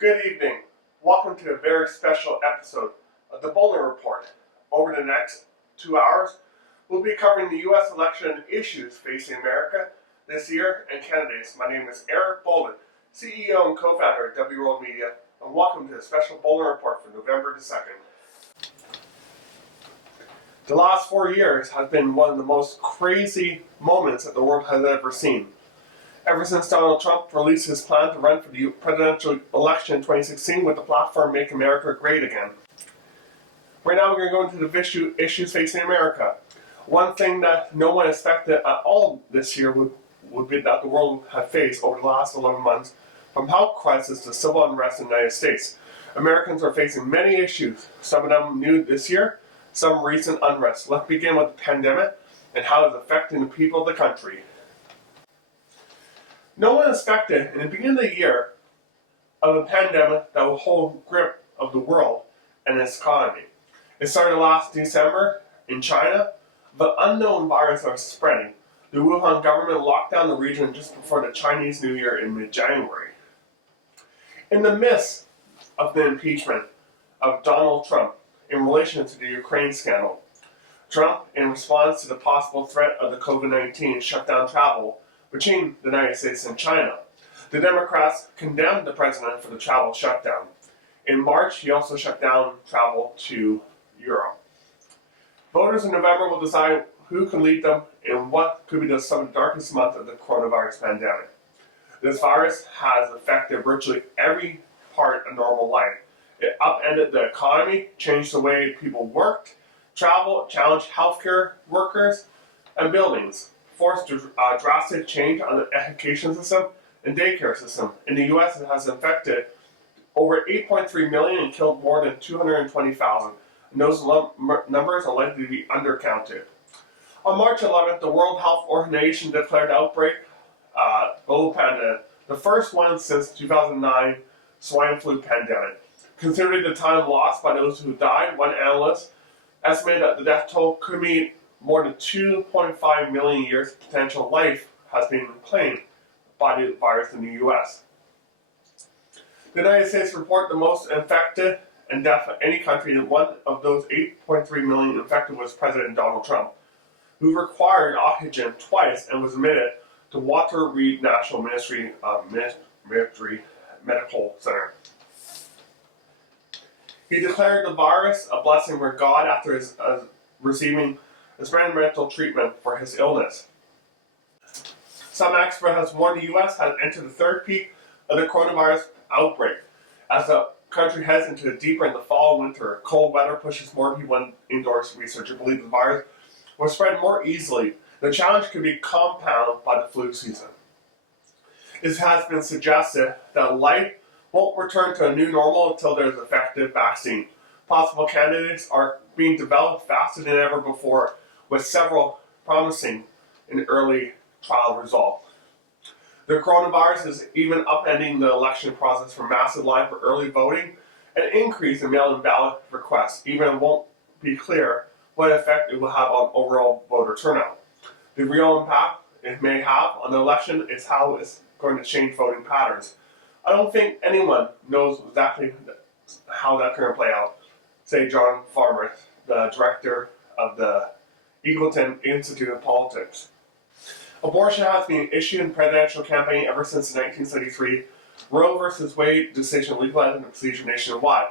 Good evening. Welcome to a very special episode of the Boland Report. Over the next 2 hours, we'll be covering the U.S. election issues facing America this year and candidates. My name is Eric Boland, CEO and co-founder of WNews Media, and welcome to a special Boland Report for November the 2nd. The last 4 years have been one of the most crazy moments that the world has ever seen. Ever since Donald Trump released his plan to run for the presidential election in 2016 with the platform Make America Great Again. Right now we're going to go into the issues facing America. One thing that no one expected at all this year would be that the world had faced over the last 11 months, from health crisis to civil unrest in the United States. Americans are facing many issues, some of them new this year, some recent unrest. Let's begin with the pandemic and how it's affecting the people of the country. No one expected, in the beginning of the year, of a pandemic that would hold grip of the world and its economy. It started last December in China. The unknown virus was spreading. The Wuhan government locked down the region just before the Chinese New Year in mid-January. In the midst of the impeachment of Donald Trump in relation to the Ukraine scandal, Trump, in response to the possible threat of the COVID-19, shut down travel between the United States and China. The Democrats condemned the president for the travel shutdown. In March, he also shut down travel to Europe. Voters in November will decide who can lead them in what could be some of the darkest months of the coronavirus pandemic. This virus has affected virtually every part of normal life. It upended the economy, changed the way people worked, traveled, challenged healthcare workers and buildings, forced a drastic change on the education system and daycare system. In the U.S., it has affected over 8.3 million and killed more than 220,000. And those numbers are likely to be undercounted. On March 11th, the World Health Organization declared the outbreak global pandemic, the first one since 2009 swine flu pandemic. Considering the time lost by those who died, one analyst estimated that the death toll could be more than 2.5 million years of potential life has been claimed by the virus in the U.S. The United States reported the most infected and death of any country, and one of those 8.3 million infected was President Donald Trump, who required oxygen twice and was admitted to Walter Reed National Military Medical Center. He declared the virus a blessing from God after receiving experimental treatment for his illness. Some experts have warned the U.S. has entered the third peak of the coronavirus outbreak. As the country heads into deeper in the fall and winter, cold weather pushes more people indoors. Researchers believe the virus will spread more easily. The challenge could be compounded by the flu season. It has been suggested that life won't return to a new normal until there's an effective vaccine. Possible candidates are being developed faster than ever before, with several promising in early trial results. The coronavirus is even upending the election process for massive line for early voting and increase in mail-in ballot requests. Even it won't be clear what effect it will have on overall voter turnout. The real impact it may have on the election is how it's going to change voting patterns. I don't think anyone knows exactly how that's going to play out. Say John Farmer, the director of the Eagleton Institute of Politics. Abortion has been an issue in the presidential campaign ever since the 1973 Roe v. Wade decision legalizing the procedure nationwide.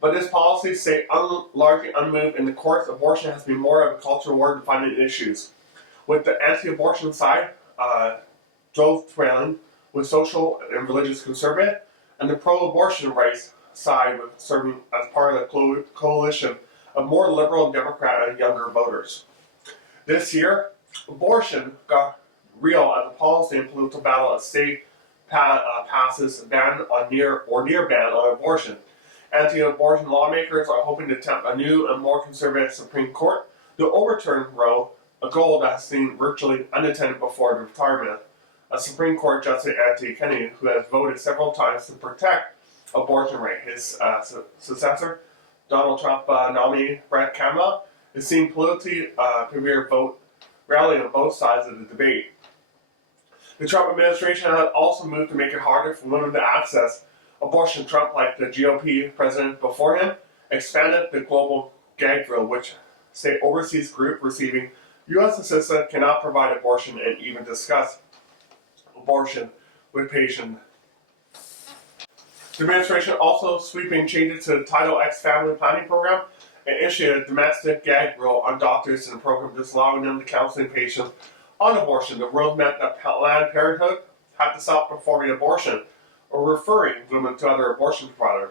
But this policy stayed largely unmoved in the courts. Abortion has been more of a cultural war defining issues. With the anti-abortion side, drove trailing with social and religious conservative, and the pro-abortion rights side with serving as part of the coalition of more liberal Democrat and younger voters. This year, abortion got real as a policy and political battle as state passes a ban on near ban on abortion. Anti-abortion lawmakers are hoping to attempt a new and more conservative Supreme Court to overturn Roe, a goal that has seen virtually unattended before the retirement of Supreme Court Justice Anthony Kennedy, who has voted several times to protect abortion rights. His successor, Donald Trump nominee Brett Kavanaugh, has seen politically premier vote rallying on both sides of the debate. The Trump administration has also moved to make it harder for women to access abortion, Trump, like the GOP president before him, expanded the global gag rule, which say overseas group receiving U.S. assistance cannot provide abortion and even discuss abortion with patient. The administration also sweeping changes to the Title X family planning program and issued a domestic gag rule on doctors in the program, disallowing them to counseling patients on abortion. The rule meant that Planned Parenthood had to stop performing abortion or referring women to other abortion providers.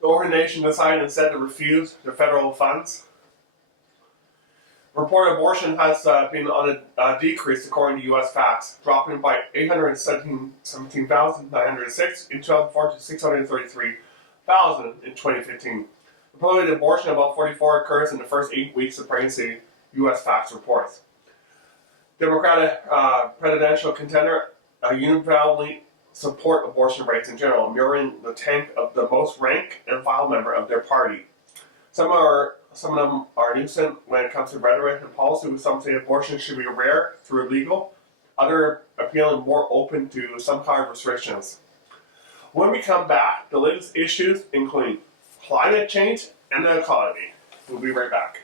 The organization decided instead to refuse the federal funds. Reported abortion has been on a decrease according to U.S. facts, dropping by 817,906 in 2004 to 633,000 in 2015. Reported abortion about 44 occurs in the first 8 weeks of pregnancy, U.S. facts reports. Democratic presidential contender unilaterally support abortion rights in general, mirroring the tank of the most rank and file member of their party. Some of them are nuisance when it comes to rhetoric and policy, with some say abortion should be rare through legal, others appealing more open to some kind of restrictions. When we come back, the latest issues include climate change and the economy. We'll be right back.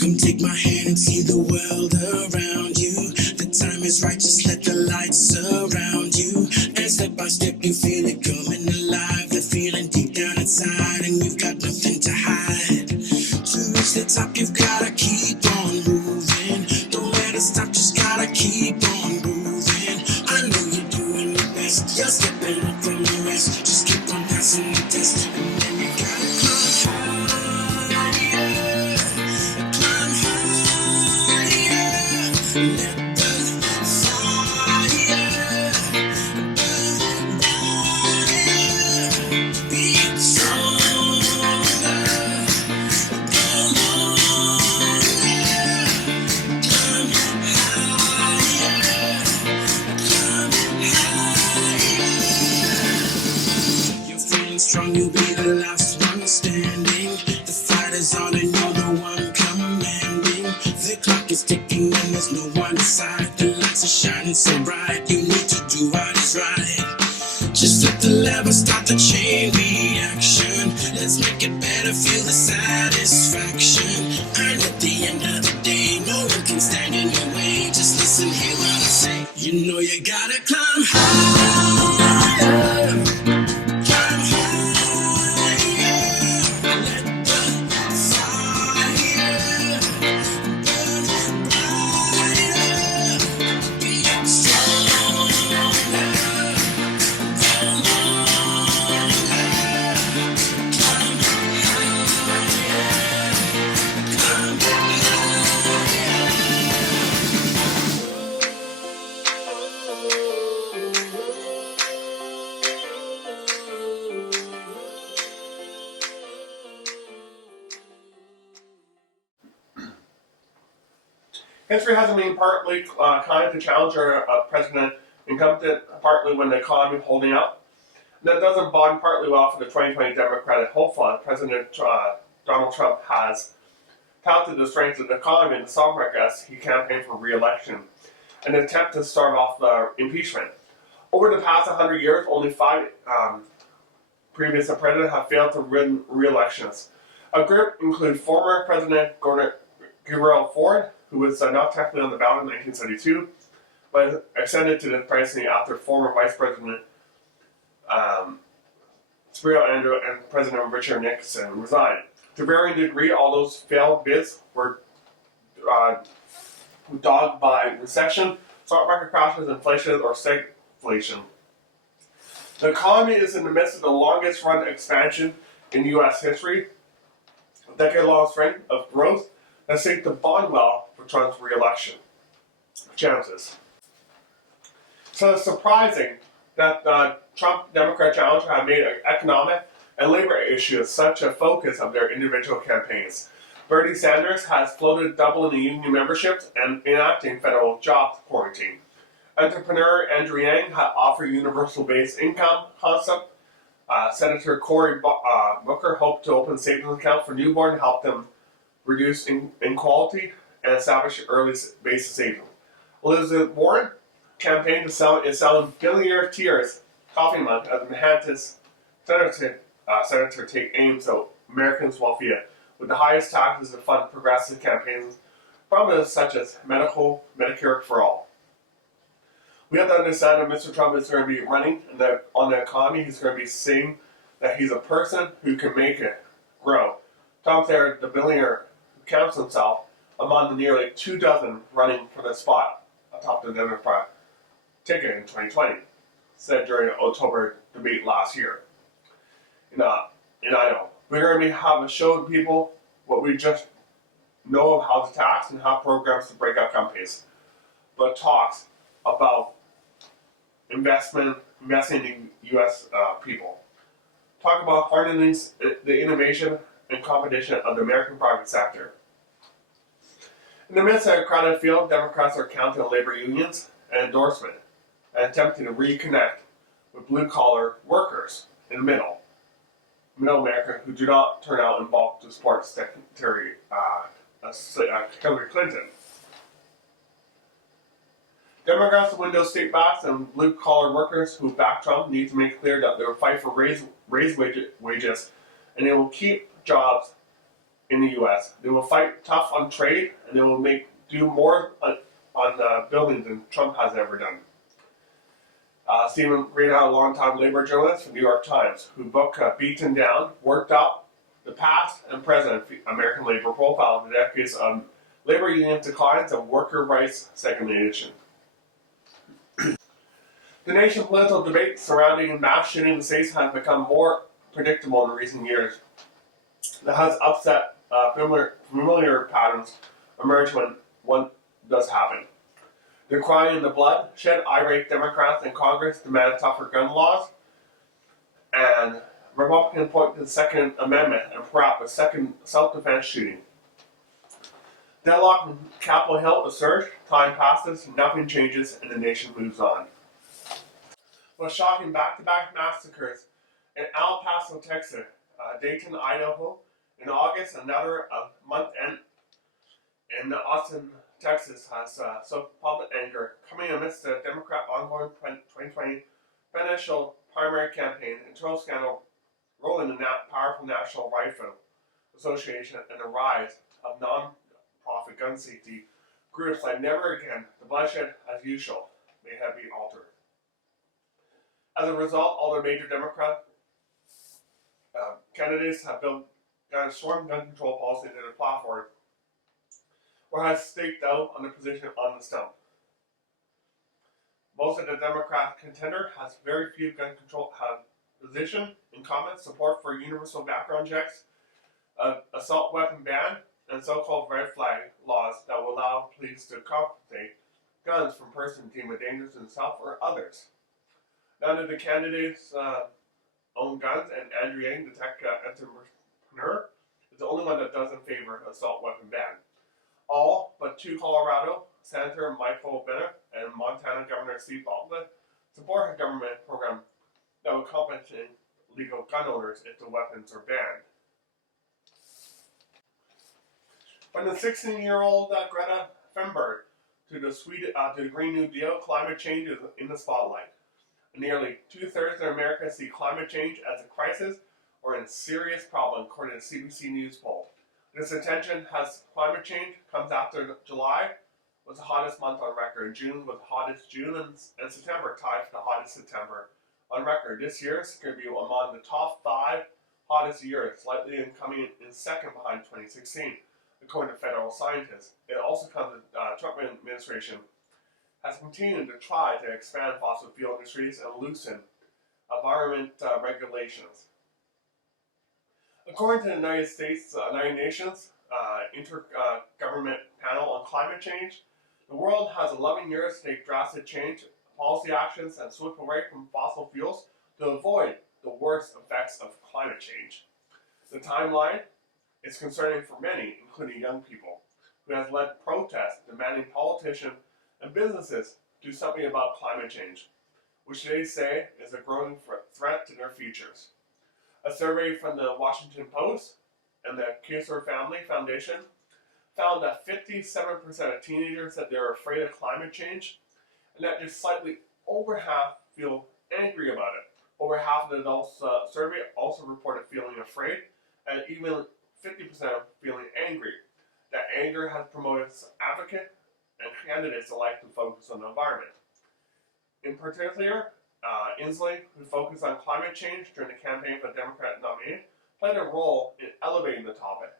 Come take my hand and see the world around you. The time is right, just let the light surround you. And step by step you feel it coming alive. The feeling deep down inside, and you've got nothing to hide. To reach the top you've gotta keep on moving. Don't let it stop, just gotta keep on moving. I know you're doing your best, you're stepping up from the rest. Just keep on passing the test, and then you gotta climb higher. Climb higher. Let the fire burn brighter. Be stronger. Go longer. Climb higher. Climb higher. You're feeling strong, you'll be the last one standing. The fight is on and you're the one commanding. The clock is ticking and there's no one inside. The lights are shining so bright, you need to do what is right. Just flip the lever, start the chain reaction. Let's make it better, feel the satisfaction. And at the end of the day, no one can stand in your way. Just listen, hear what I say. You know you gotta climb higher. Climb higher. Let the fire burn brighter. Be stronger. Go longer. Climb higher. Climb History hasn't been partly kind to challenge our president incumbent, partly when the economy is holding up. That doesn't bond partly well for the 2020 Democratic hopeful. President Donald Trump has touted the strength of the economy and the stock market as he campaigned for re-election, an attempt to start off the impeachment. Over the past 100 years, only 5 previous presidents have failed to win re-elections. A group includes former President Gerald Ford, who was not technically on the ballot in 1972, but ascended to the presidency after former Vice President Spiro Andrew and President Richard Nixon resigned. To varying degree, all those failed bids were dogged by recession, stock market crashes, inflation, or stagflation. The economy is in the midst of the longest run expansion in U.S. history, a decade-long strength of growth that seemed to bond well for Trump's re-election chances. So it's surprising that the Trump Democrat challenger have made economic and labor issues such a focus of their individual campaigns. Bernie Sanders has floated doubling the union memberships and enacting federal job quarantine. Entrepreneur Andrew Yang had offered universal base income concept. Senator Cory Booker hoped to open savings account for newborn to help them reduce inequality and establish early basic savings. Elizabeth Warren campaigned is selling billionaire tears coffee mug as Manhattan's senator take aim at Americans' welfare with the highest taxes to fund progressive campaigns, promises such as Medicare for all. We have to understand that Mr. Trump is going to be running on the economy. He's going to be saying that he's a person who can make it grow. Tom Thayer, the billionaire who counts himself among the nearly 24 running for the spot atop the Democrat ticket in 2020, said during the October debate last year. In Idaho, we're going to have a show to people what we just know of how to tax and how programs to break up companies, but talks about investing in U.S. people. Talk about harnessing the innovation and competition of the American private sector. In the midst of a crowded field, Democrats are counting on labor unions and endorsement and attempting to reconnect with blue-collar workers in the middle America who do not turn out in bulk to support Secretary Hillary Clinton. Democrats win those state backs and blue-collar workers who back Trump need to make clear that they will fight for raise wages and they will keep jobs in the U.S. They will fight tough on trade and they will do more on buildings than Trump has ever done. Stephen Greenhow, a longtime labor journalist from the New York Times, who book Beaten Down worked up the past and present American labor profile of the decades of labor union declines and worker rights segregation. The nation's political debate surrounding mass shooting in the states has become more predictable in recent years. That has upset familiar patterns emerge when one does happen. The crying in the blood shed, irate Democrats in Congress demand tougher gun laws, and Republicans point to the Second Amendment and prop a second self-defense shooting. Deadlock in Capitol Hill is surged, time passes, nothing changes, and the nation moves on. With shocking back-to-back massacres in El Paso, Texas, Dayton, Idaho, in August, another month end in Austin, Texas has so public anger coming amidst the Democrat ongoing 2020 presidential primary campaign, internal scandal rolling the powerful National Rifle Association and the rise of non-profit gun safety groups like Never Again, the bloodshed as usual may have been altered. As a result, all the major Democrat candidates have got a strong gun control policy in their platform, or has staked out on the position on the stump. Most of the Democrat contender has very few gun control position in common, support for universal background checks, assault weapon ban, and so-called red flag laws that will allow police to confiscate guns from persons deemed dangerous to themselves or others. None of the candidates own guns, and Andrew Yang, the tech entrepreneur, is the only one that doesn't favor an assault weapon ban. All but two Colorado Senator Michael Bennet and Montana Governor Steve Bullock support a government program that will compensate legal gun owners if the weapons are banned. From the 16-year-old Greta Thunberg to the Green New Deal, climate change is in the spotlight. Nearly two-thirds of America see climate change as a crisis or a serious problem, according to the CBC News poll. This attention has climate change comes after July was the hottest month on record. June was the hottest June, and September tied for the hottest September on record. This year is going to be among the top 5 hottest years, slightly coming in second behind 2016, according to federal scientists. It also comes that Trump administration has continued to try to expand fossil fuel industries and loosen environment regulations. According to the United Nations Intergovernment Panel on Climate Change, the world has 11 years to take drastic change, policy actions, and swift away from fossil fuels to avoid the worst effects of climate change. The timeline is concerning for many, including young people, who has led protests demanding politicians and businesses do something about climate change, which they say is a growing threat to their futures. A survey from the Washington Post and the Kaiser Family Foundation found that 57% of teenagers said they're afraid of climate change, and that just slightly over half feel angry about it. Over half of the adults surveyed also reported feeling afraid, and even 50% feeling angry. That anger has promoted advocates and candidates alike to focus on the environment. In particular, Inslee, who focused on climate change during the campaign for the Democratic nominee, played a role in elevating the topic.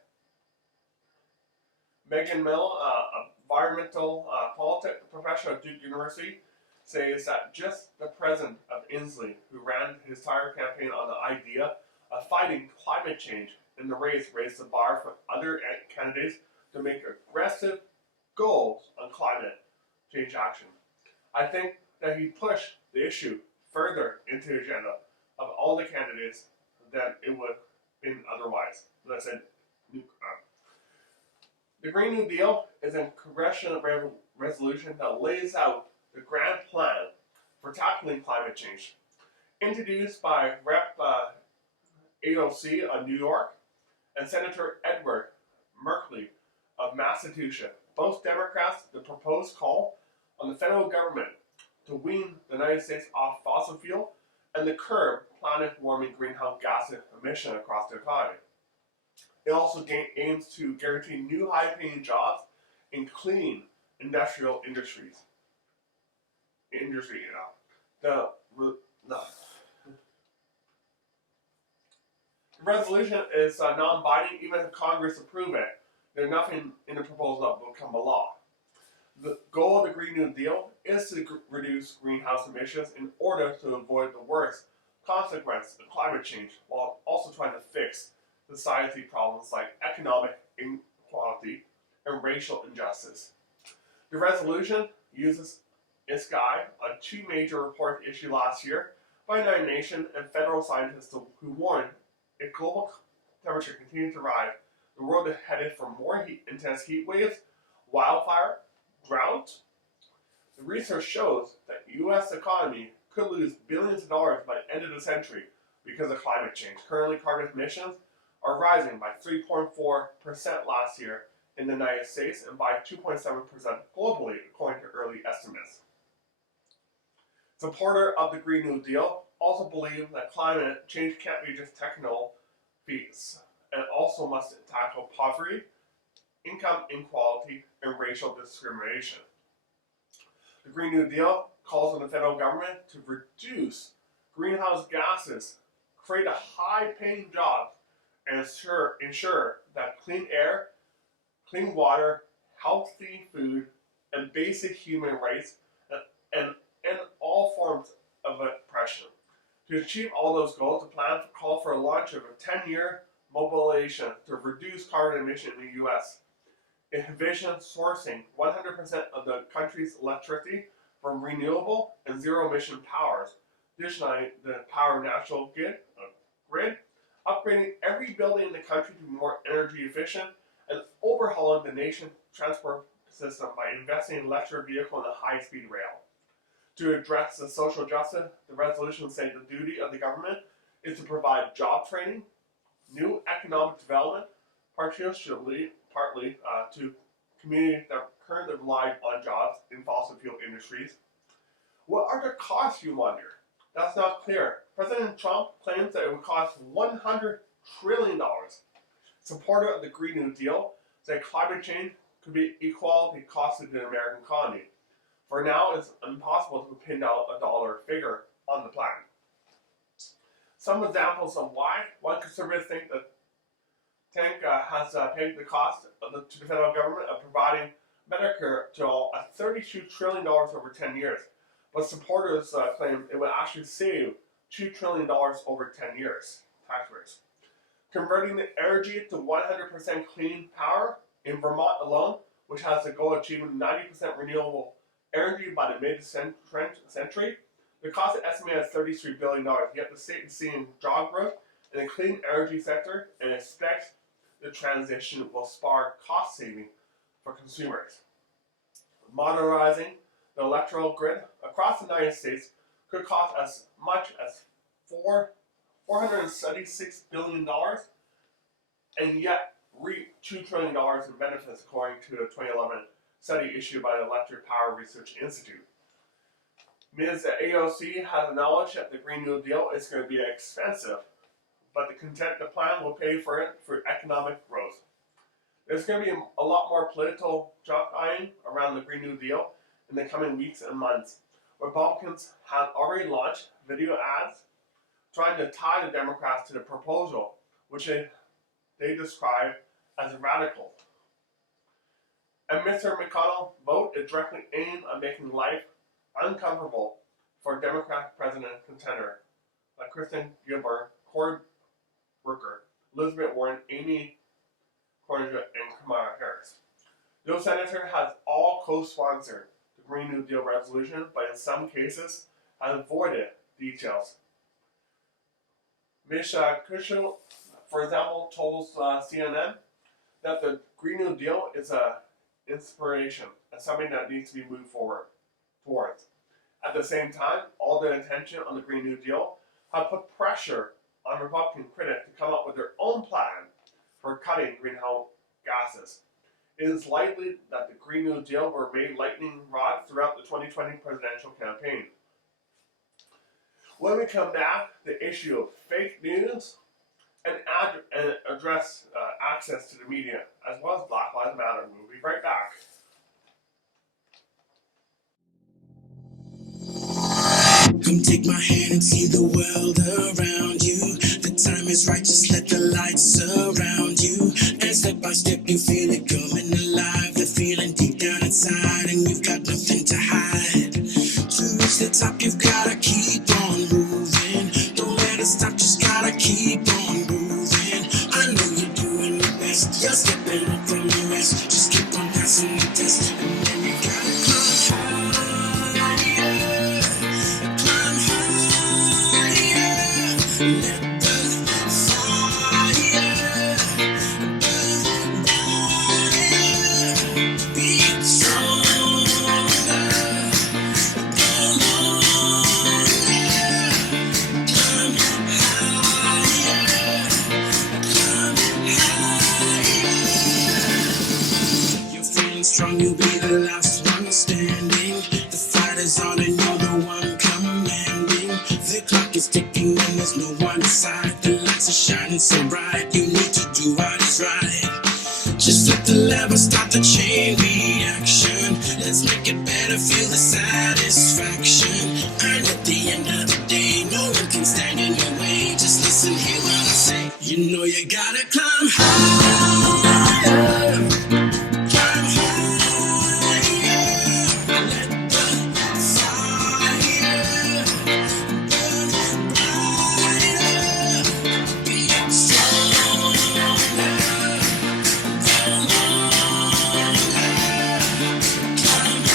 Megan Mill, an environmental politics professor at Duke University, says that just the president of Inslee, who ran his entire campaign on the idea of fighting climate change in the race, raised the bar for other candidates to make aggressive goals on climate change action. I think that he pushed the issue further into the agenda of all the candidates than it would have been otherwise. As I said, the Green New Deal is a congressional resolution that lays out the grand plan for tackling climate change. Introduced by Rep. AOC of New York and Senator Edward Merkley of Massachusetts, both Democrats, the proposed call on the federal government to wean the United States off fossil fuel and to curb planet-warming greenhouse gas emission across the economy. It also aims to guarantee new high-paying jobs in clean industrial industries. The resolution is non-binding, even if Congress approves it. There's nothing in the proposal that will become a law. The goal of the Green New Deal is to reduce greenhouse emissions in order to avoid the worst consequences of climate change, while also trying to fix society problems like economic inequality and racial injustice. The resolution uses its guide on two major reports issued last year by the United Nations and federal scientists who warned if global temperature continues to rise, the world is headed for more intense heat waves, wildfire, drought. The research shows that the U.S. economy could lose billions of dollars by the end of the century because of climate change. Currently, carbon emissions are rising by 3.4% last year in the United States and by 2.7% globally, according to early estimates. Supporters of the Green New Deal also believe that climate change can't be just technical feats, and also must tackle poverty, income inequality, and racial discrimination. The Green New Deal calls on the federal government to reduce greenhouse gases, create a high-paying jobs, and ensure that clean air, clean water, healthy food, and basic human rights, and all forms of oppression. To achieve all those goals, the plan calls for a launch of a 10-year mobilization to reduce carbon emission in the U.S. It envisions sourcing 100% of the country's electricity from renewable and zero-emission powers. Additionally, the power national grid, upgrading every building in the country to be more energy efficient, and overhauling the nation's transport system by investing in electric vehicles and high-speed rail. To address the social justice, the resolution says the duty of the government is to provide job training, new economic development, partly to communities that currently rely on jobs in fossil fuel industries. What are the costs, you wonder? That's not clear. President Trump claims that it would cost $100 trillion. Supporters of the Green New Deal say climate change could be equally costly to the American economy. For now, it's impossible to pin down a dollar figure on the plan. Some examples of why one conservative think that Tank has paid the cost to the federal government of providing Medicare to all at $32 trillion over 10 years. But supporters claim it would actually save $2 trillion over 10 years, tax rates. Converting the energy to 100% clean power in Vermont alone, which has the goal of achieving 90% renewable energy by the mid-century, the cost is estimated at $33 billion. Yet the state is seeing job growth in the clean energy sector and expects the transition will spark cost saving for consumers. Modernizing the electrical grid across the United States could cost as much as $476 billion, and yet $2 trillion in benefits, according to a 2011 study issued by the Electric Power Research Institute. Ms. AOC has acknowledged that the Green New Deal is going to be expensive, but the plan will pay for it through economic growth. There's going to be a lot more political jockeying around the Green New Deal in the coming weeks and months. Republicans have already launched video ads trying to tie the Democrats to the proposal, which they describe as radical. And Mr. McConnell's vote is directly aimed at making life uncomfortable for Democratic president contender like Kristen Gilbert, Cory Booker, Elizabeth Warren, Amy Klobuchar, and Kamala Harris. No senator has all co-sponsored the Green New Deal resolution, but in some cases have avoided details. Ms. Cushel, for example, told CNN that the Green New Deal is an inspiration and something that needs to be moved forward towards. At the same time, all the attention on the Green New Deal have put pressure on Republican critics to come up with their own plan for cutting greenhouse gases. It is likely that the Green New Deal were made lightning rods throughout the 2020 presidential campaign. When we come back, the issue of fake news and address access to the media, as well as Black Lives Matter. We'll be right back. Come take my hand and see the world around you. The time is right, just let the light surround you. And step by step you feel it coming alive. The feeling deep down inside and you've got nothing to hide. To reach the top you've gotta keep on moving. Don't let it stop, just gotta keep on moving. I know you're doing your best, you're stepping up from your rest. Just keep on passing the test and then you gotta climb higher. Climb higher. Let the fire burn brighter. Be stronger. Go longer. Climb higher. Climb higher. You're feeling strong, you'll be the last one standing. The fight is on and you're the one commanding. The clock is ticking and there's no one inside. The lights are shining so bright, you need to do what is right. Just flip the lever, start the chain reaction. Let's make it better, feel the satisfaction. And at the end of the day, no one can stand in your way. Just listen, hear what I say. You know you gotta climb higher. Climb higher. Let the fire burn brighter. Be stronger. Go longer. Climb higher. Climb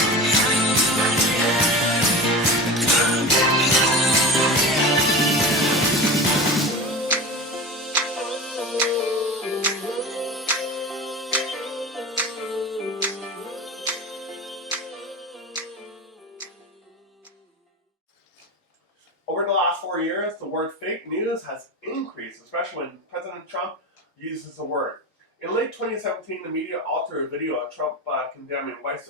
Over the last 4 years, the word fake news has increased, especially when President Trump uses the word. In late 2017, the media altered a video of Trump condemning white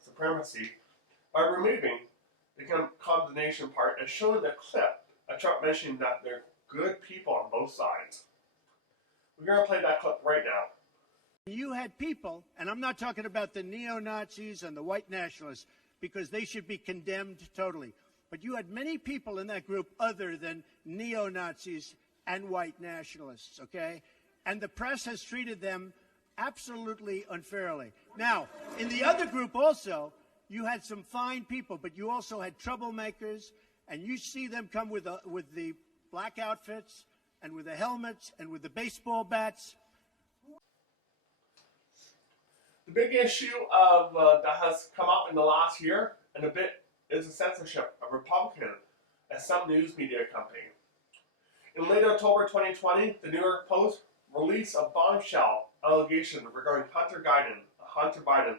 supremacy by removing the condemnation part and showing the clip of Trump mentioning that they're good people on both sides. We're going to play that clip right now. You had people, and I'm not talking about the neo-Nazis and the white nationalists, because they should be condemned totally. But you had many people in that group other than neo-Nazis and white nationalists, okay? And the press has treated them absolutely unfairly. Now, in the other group also, you had some fine people, but you also had troublemakers, and you see them come with the black outfits and with the helmets and with the baseball bats. The big issue of that has come up in the last year and a bit is the censorship of Republican at some news media company. In late October 2020, the New York Post released a bombshell allegation regarding Hunter Biden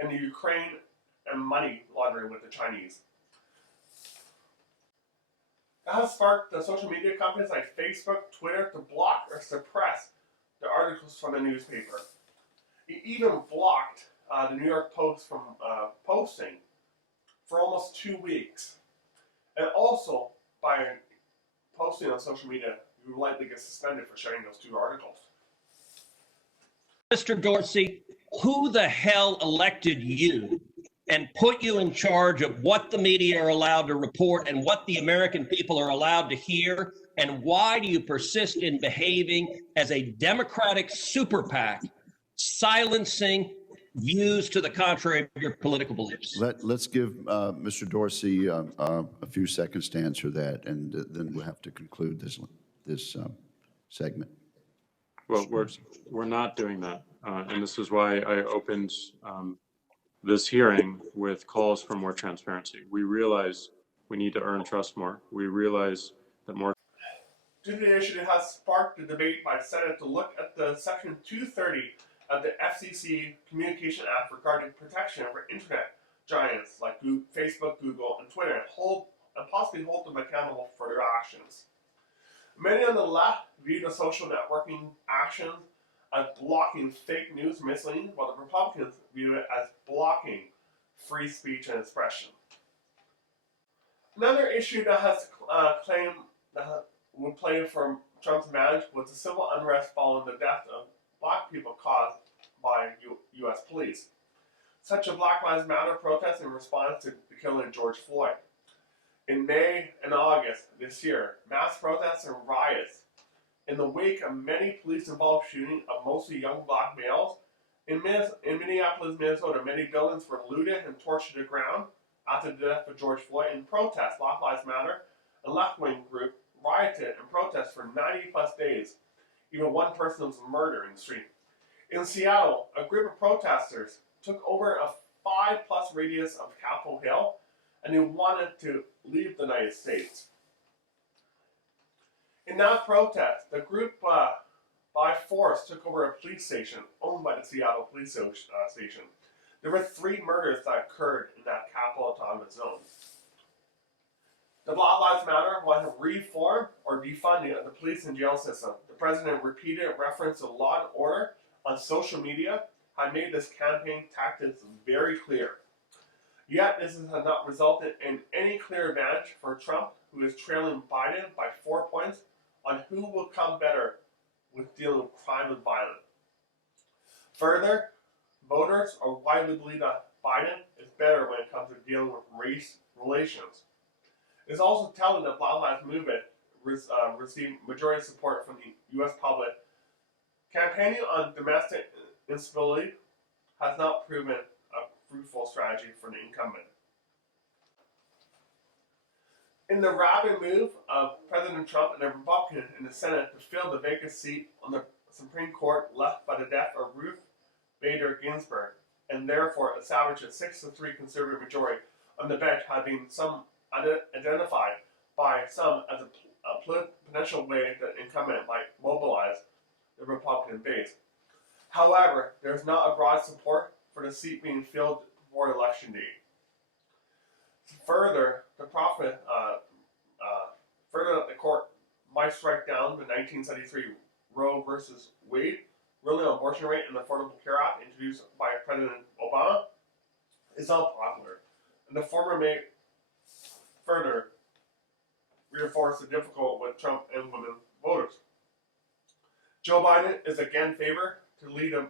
and the Ukraine and money laundering with the Chinese. That has sparked the social media companies like Facebook, Twitter to block or suppress the articles from the newspaper. He even blocked the New York Post from posting for almost 2 weeks. And also, by posting on social media, you would likely get suspended for sharing those 2 articles. Mr. Dorsey, who the hell elected you and put you in charge of what the media are allowed to report and what the American people are allowed to hear? And why do you persist in behaving as a Democratic super PAC, silencing views to the contrary of your political beliefs? Let's give Mr. Dorsey a few seconds to answer that, and then we'll have to conclude this segment. Well, we're not doing that, and this is why I opened this hearing with calls for more transparency. We realize we need to earn trust more. We realize that more. Due to the issue, it has sparked a debate by the Senate to look at the Section 230 of the FCC Communication Act regarding protection for internet giants like Facebook, Google, and Twitter, and possibly hold them accountable for their actions. Many on the left view the social networking actions as blocking fake news misleading, while the Republicans view it as blocking free speech and expression. Another issue that has claimed that would play for Trump's advantage was the civil unrest following the death of black people caused by U.S. police, such as Black Lives Matter protests in response to the killing of George Floyd. In May and August this year, mass protests and riots in the wake of many police-involved shootings of mostly young black males. In Minneapolis, Minnesota, many buildings were looted and torched to the ground after the death of George Floyd. In protest, Black Lives Matter, a left-wing group, rioted and protested for 90-plus days. Even one person was murdered in the street. In Seattle, a group of protesters took over a 5-plus radius of Capitol Hill, and they wanted to leave the United States. In that protest, the group by force took over a police station owned by the Seattle Police Station. There were 3 murders that occurred in that Capital Autonomous Zone. The Black Lives Matter want to reform or defunding of the police and jail system. The president repeated reference to law and order on social media had made this campaign tactics very clear. Yet this has not resulted in any clear advantage for Trump, who is trailing Biden by 4 points on who will come better with dealing with crime and violence. Further, voters are widely believe that Biden is better when it comes to dealing with race relations. It's also telling that Black Lives Movement received majority support from the U.S. public. Campaigning on domestic instability has not proven a fruitful strategy for the incumbent. In the rapid move of President Trump and the Republicans in the Senate to fill the vacant seat on the Supreme Court left by the death of Ruth Bader Ginsburg, and therefore establish a 6-3 conservative majority on the bench, had been identified by some as a potential way that incumbent might mobilize the Republican base. However, there is not a broad support for the seat being filled before election day. Further, that the court might strike down the 1973 Roe versus Wade ruling on abortion rate and the Affordable Care Act introduced by President Obama is unpopular, and the former may further reinforce the difficult with Trump and women voters. Joe Biden is again favored to lead a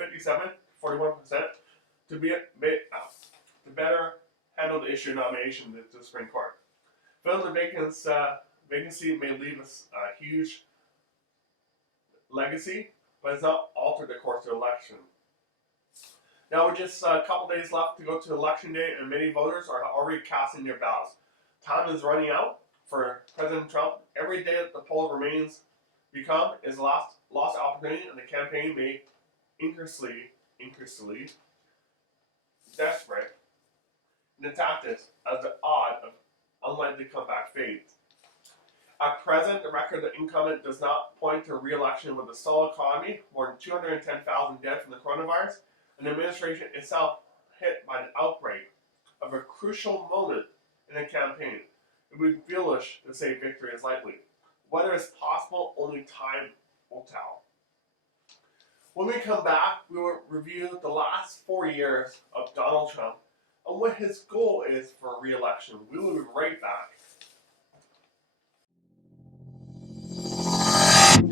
57-41% to better handle the issue of nomination to the Supreme Court. Filling the vacancy may leave a huge legacy, but it's not altered the course of the election. Now, with just a couple days left to go to election day, and many voters are already casting their ballots. Time is running out for President Trump. Every day that the poll remains become is lost opportunity, and the campaign may increasingly desperate in the tactics as the odd of unlikely comeback fades. At present, the record of the incumbent does not point to a re-election with a stalled economy, more than 210,000 dead from the coronavirus, and the administration itself hit by the outbreak of a crucial moment in the campaign. It would be foolish to say victory is likely. Whether it's possible, only time will tell. When we come back, we will review the last 4 years of Donald Trump and what his goal is for re-election. We will be right back.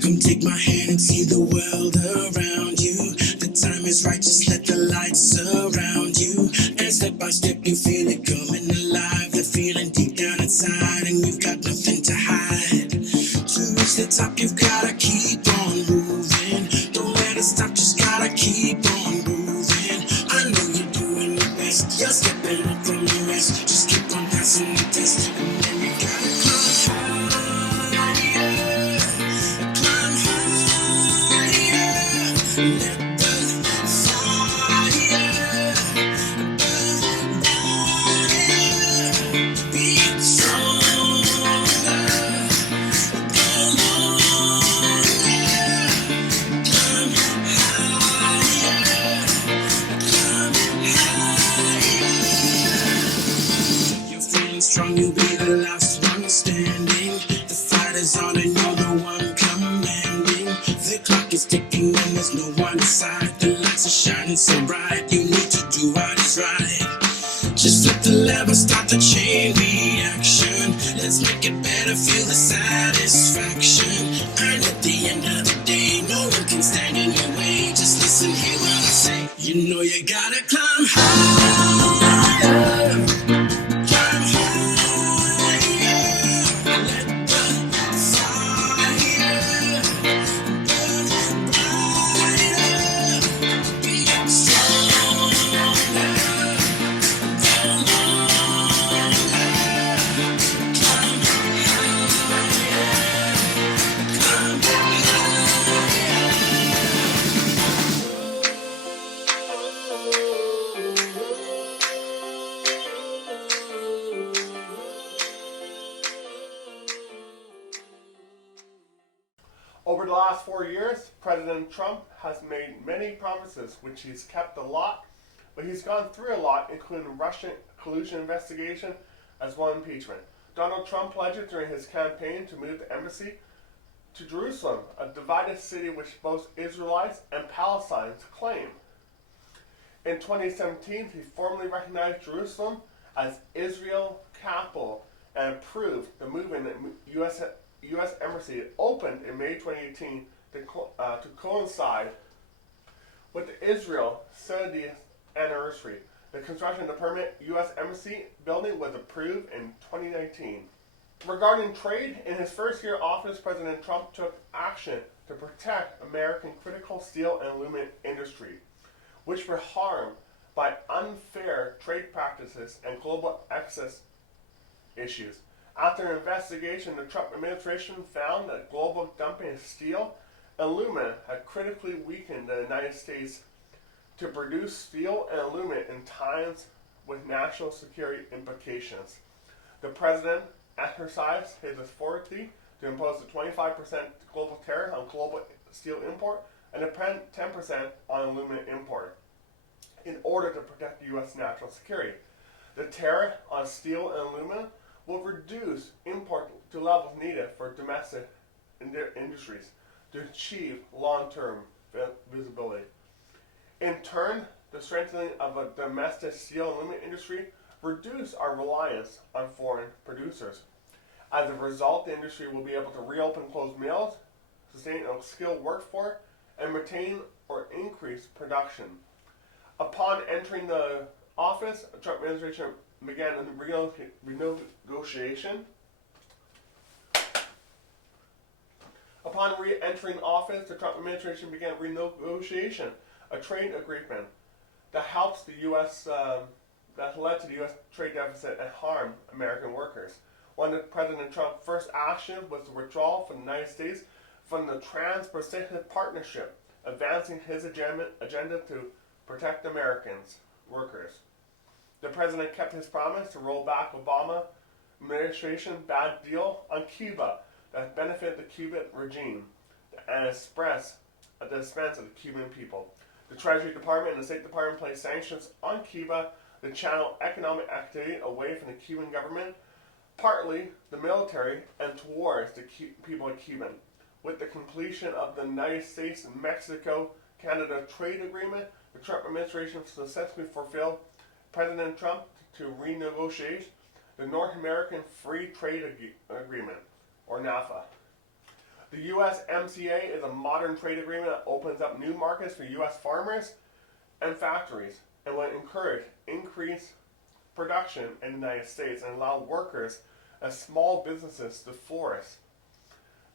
Come take my hand and see the world around you. The time is right, just let the light surround you. And step by step you feel it coming alive. The feeling deep down inside and you've got nothing to hide. To reach the top you've gotta keep on moving. Don't let it stop, just gotta keep on moving. I know you're doing your best, you're stepping up from the rest. Just keep on passing the test. And then you gotta climb higher. Climb higher. Let the fire burn brighter. Be stronger. Go longer. Climb higher. Climb higher. You're feeling strong, you'll be the last one standing. The fight is on and you're the one commanding. The clock is ticking and there's no one inside. The lights are shining so bright, you need to do what is right. Just flip the lever, start the chain reaction. Let's make it better, feel the satisfaction. And at the end of the day, no one can stand in your way. Just listen, hear what I say. You know you gotta climb higher. Climb higher. Let the fire burn brighter. Be stronger. Go longer. Climb higher. Climb Over the last 4 years, President Trump has made many promises, which he's kept a lot, but he's gone through a lot, including Russian collusion investigation as well as impeachment. Donald Trump pledged during his campaign to move the embassy to Jerusalem, a divided city which both Israelites and Palestinians claim. In 2017, he formally recognized Jerusalem as Israel capital and approved the movement U.S. embassy opened in May 2018 to coincide with the Israel 70th anniversary. The construction of the permanent U.S. embassy building was approved in 2019. Regarding trade, in his first year of office, President Trump took action to protect American critical steel and aluminum industry, which were harmed by unfair trade practices and global excess issues. After an investigation, the Trump administration found that global dumping of steel and aluminum had critically weakened the United States to produce steel and aluminum in times with national security implications. The president exercised his authority to impose a 25% global tariff on global steel import and a 10% on aluminum import in order to protect the U.S. national security. The tariff on steel and aluminum will reduce import to levels needed for domestic industries to achieve long-term visibility. In turn, the strengthening of a domestic steel and aluminum industry reduce our reliance on foreign producers. As a result, the industry will be able to reopen closed mills, sustain a skilled workforce, and retain or increase production. Upon entering the office, the Trump administration began a renegotiation. Upon re-entering office, the Trump administration began renegotiation, a trade agreement that helps the U.S. That led to the U.S. trade deficit and harmed American workers. One of President Trump's first actions was the withdrawal from the United States from the Trans-Pacific Partnership, advancing his agenda to protect Americans, workers. The president kept his promise to roll back Obama administration bad deal on Cuba that benefited the Cuban regime and express at the expense of the Cuban people. The Treasury Department and the State Department placed sanctions on Cuba to channel economic activity away from the Cuban government, partly the military, and towards the people of Cuba. With the completion of the United States and Mexico Canada trade agreement, the Trump administration successfully fulfilled President Trump to renegotiate the North American Free Trade Agreement, or NAFTA. The USMCA is a modern trade agreement that opens up new markets for U.S. farmers and factories and will encourage increased production in the United States and allow workers and small businesses to flourish.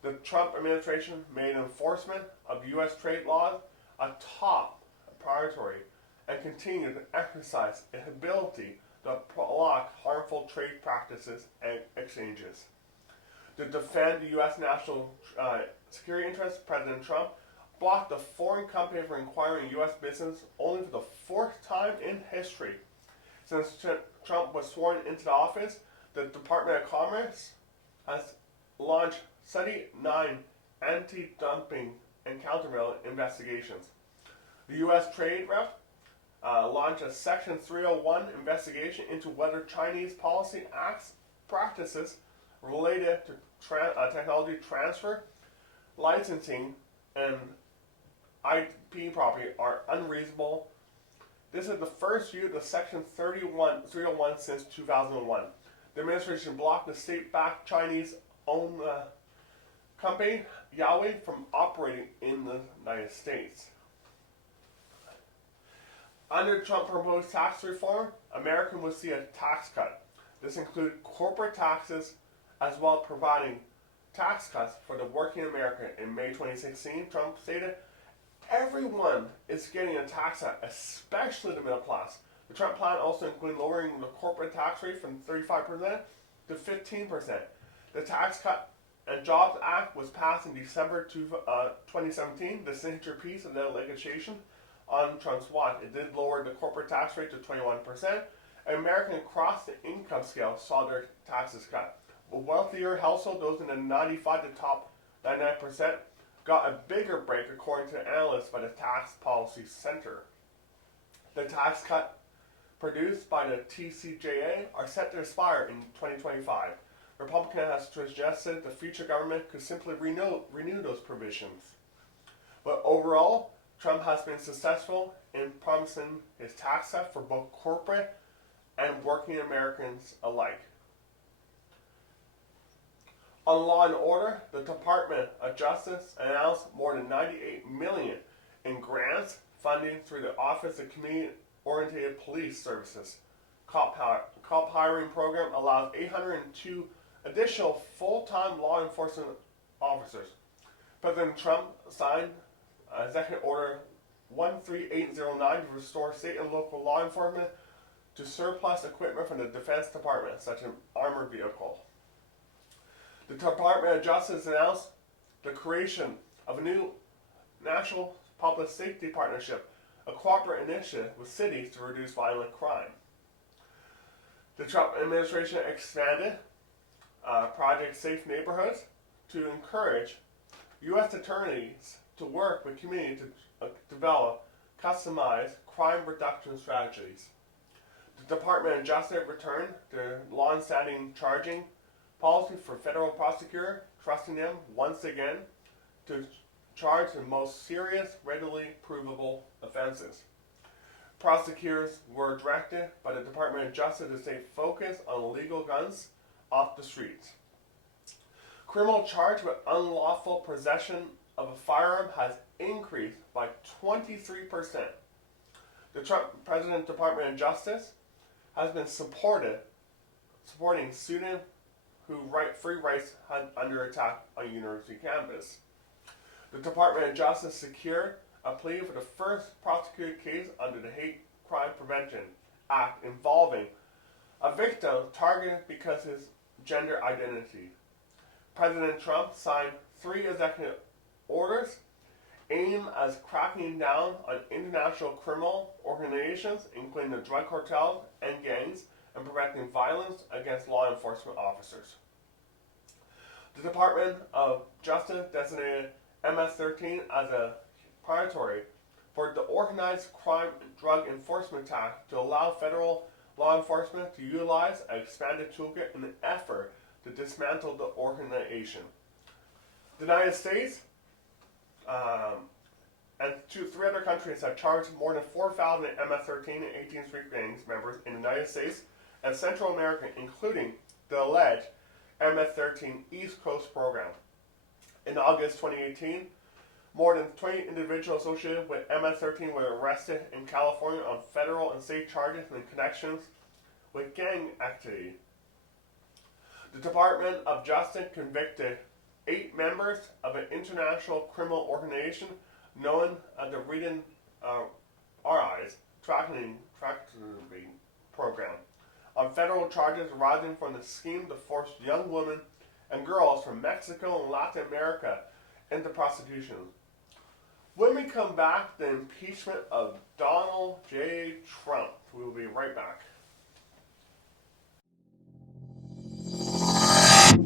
The Trump administration made enforcement of U.S. trade laws a top priority and continued to exercise its ability to block harmful trade practices and exchanges. To defend the U.S. national security interests, President Trump blocked a foreign company from acquiring U.S. business only for the fourth time in history. Since Trump was sworn into the office, the Department of Commerce has launched 79 anti-dumping and countervail investigations. The U.S. Trade Rep launched a Section 301 investigation into whether Chinese policy acts practices related to technology transfer, licensing, and IP property are unreasonable. This is the first use of Section 301 since 2001. The administration blocked the state-backed Chinese-owned company, Huawei, from operating in the United States. Under Trump proposed tax reform, Americans will see a tax cut. This included corporate taxes as well as providing tax cuts for the working American. In May 2016, Trump stated, "Everyone is getting a tax cut, especially the middle class." The Trump plan also included lowering the corporate tax rate from 35% to 15%. The Tax Cut and Jobs Act was passed in December 2017, the signature piece of the legislation on Trump's watch. It did lower the corporate tax rate to 21%, and Americans across the income scale saw their taxes cut. A wealthier household, those in the 95 to top 99%, got a bigger break according to analysts by the Tax Policy Center. The tax cut produced by the TCJA are set to expire in 2025. Republican has suggested the future government could simply renew those provisions. But overall, Trump has been successful in promising his tax cut for both corporate and working Americans alike. On law and order, the Department of Justice announced more than $98 million in grants funding through the Office of Community-Oriented Police Services. Cop hiring program allows 802 additional full-time law enforcement officers. President Trump signed Executive Order 13809 to restore state and local law enforcement to surplus equipment from the Defense Department, such as an armored vehicle. The Department of Justice announced the creation of a new National Public Safety Partnership, a cooperative initiative with cities to reduce violent crime. The Trump administration expanded Project Safe Neighborhoods to encourage U.S. attorneys to work with communities to develop customized crime reduction strategies. The Department of Justice returned their long-standing charging policy for federal prosecutors, trusting them once again to charge the most serious, readily provable offenses. Prosecutors were directed by the Department of Justice to stay focused on illegal guns off the streets. Criminal charge with unlawful possession of a firearm has increased by 23%. The Trump President Department of Justice has been supporting students who free rights under attack on university campus. The Department of Justice secured a plea for the first prosecuted case under the Hate Crime Prevention Act involving a victim targeted because of his gender identity. President Trump signed 3 executive orders aimed at cracking down on international criminal organizations, including the drug cartels and gangs, and preventing violence against law enforcement officers. The Department of Justice designated MS-13 as a priority for the organized crime drug enforcement task to allow federal law enforcement to utilize an expanded toolkit in an effort to dismantle the organization. The United States and three other countries have charged more than 4,000 MS-13 and 18th Street gangs members in the United States and Central America, including the alleged MS-13 East Coast program. In August 2018, more than 20 individuals associated with MS-13 were arrested in California on federal and state charges in connections with gang activity. The Department of Justice convicted 8 members of an international criminal organization known as the Reading RI's tracking program on federal charges arising from the scheme to force young women and girls from Mexico and Latin America into prostitution. When we come back, the impeachment of Donald J. Trump. We will be right back.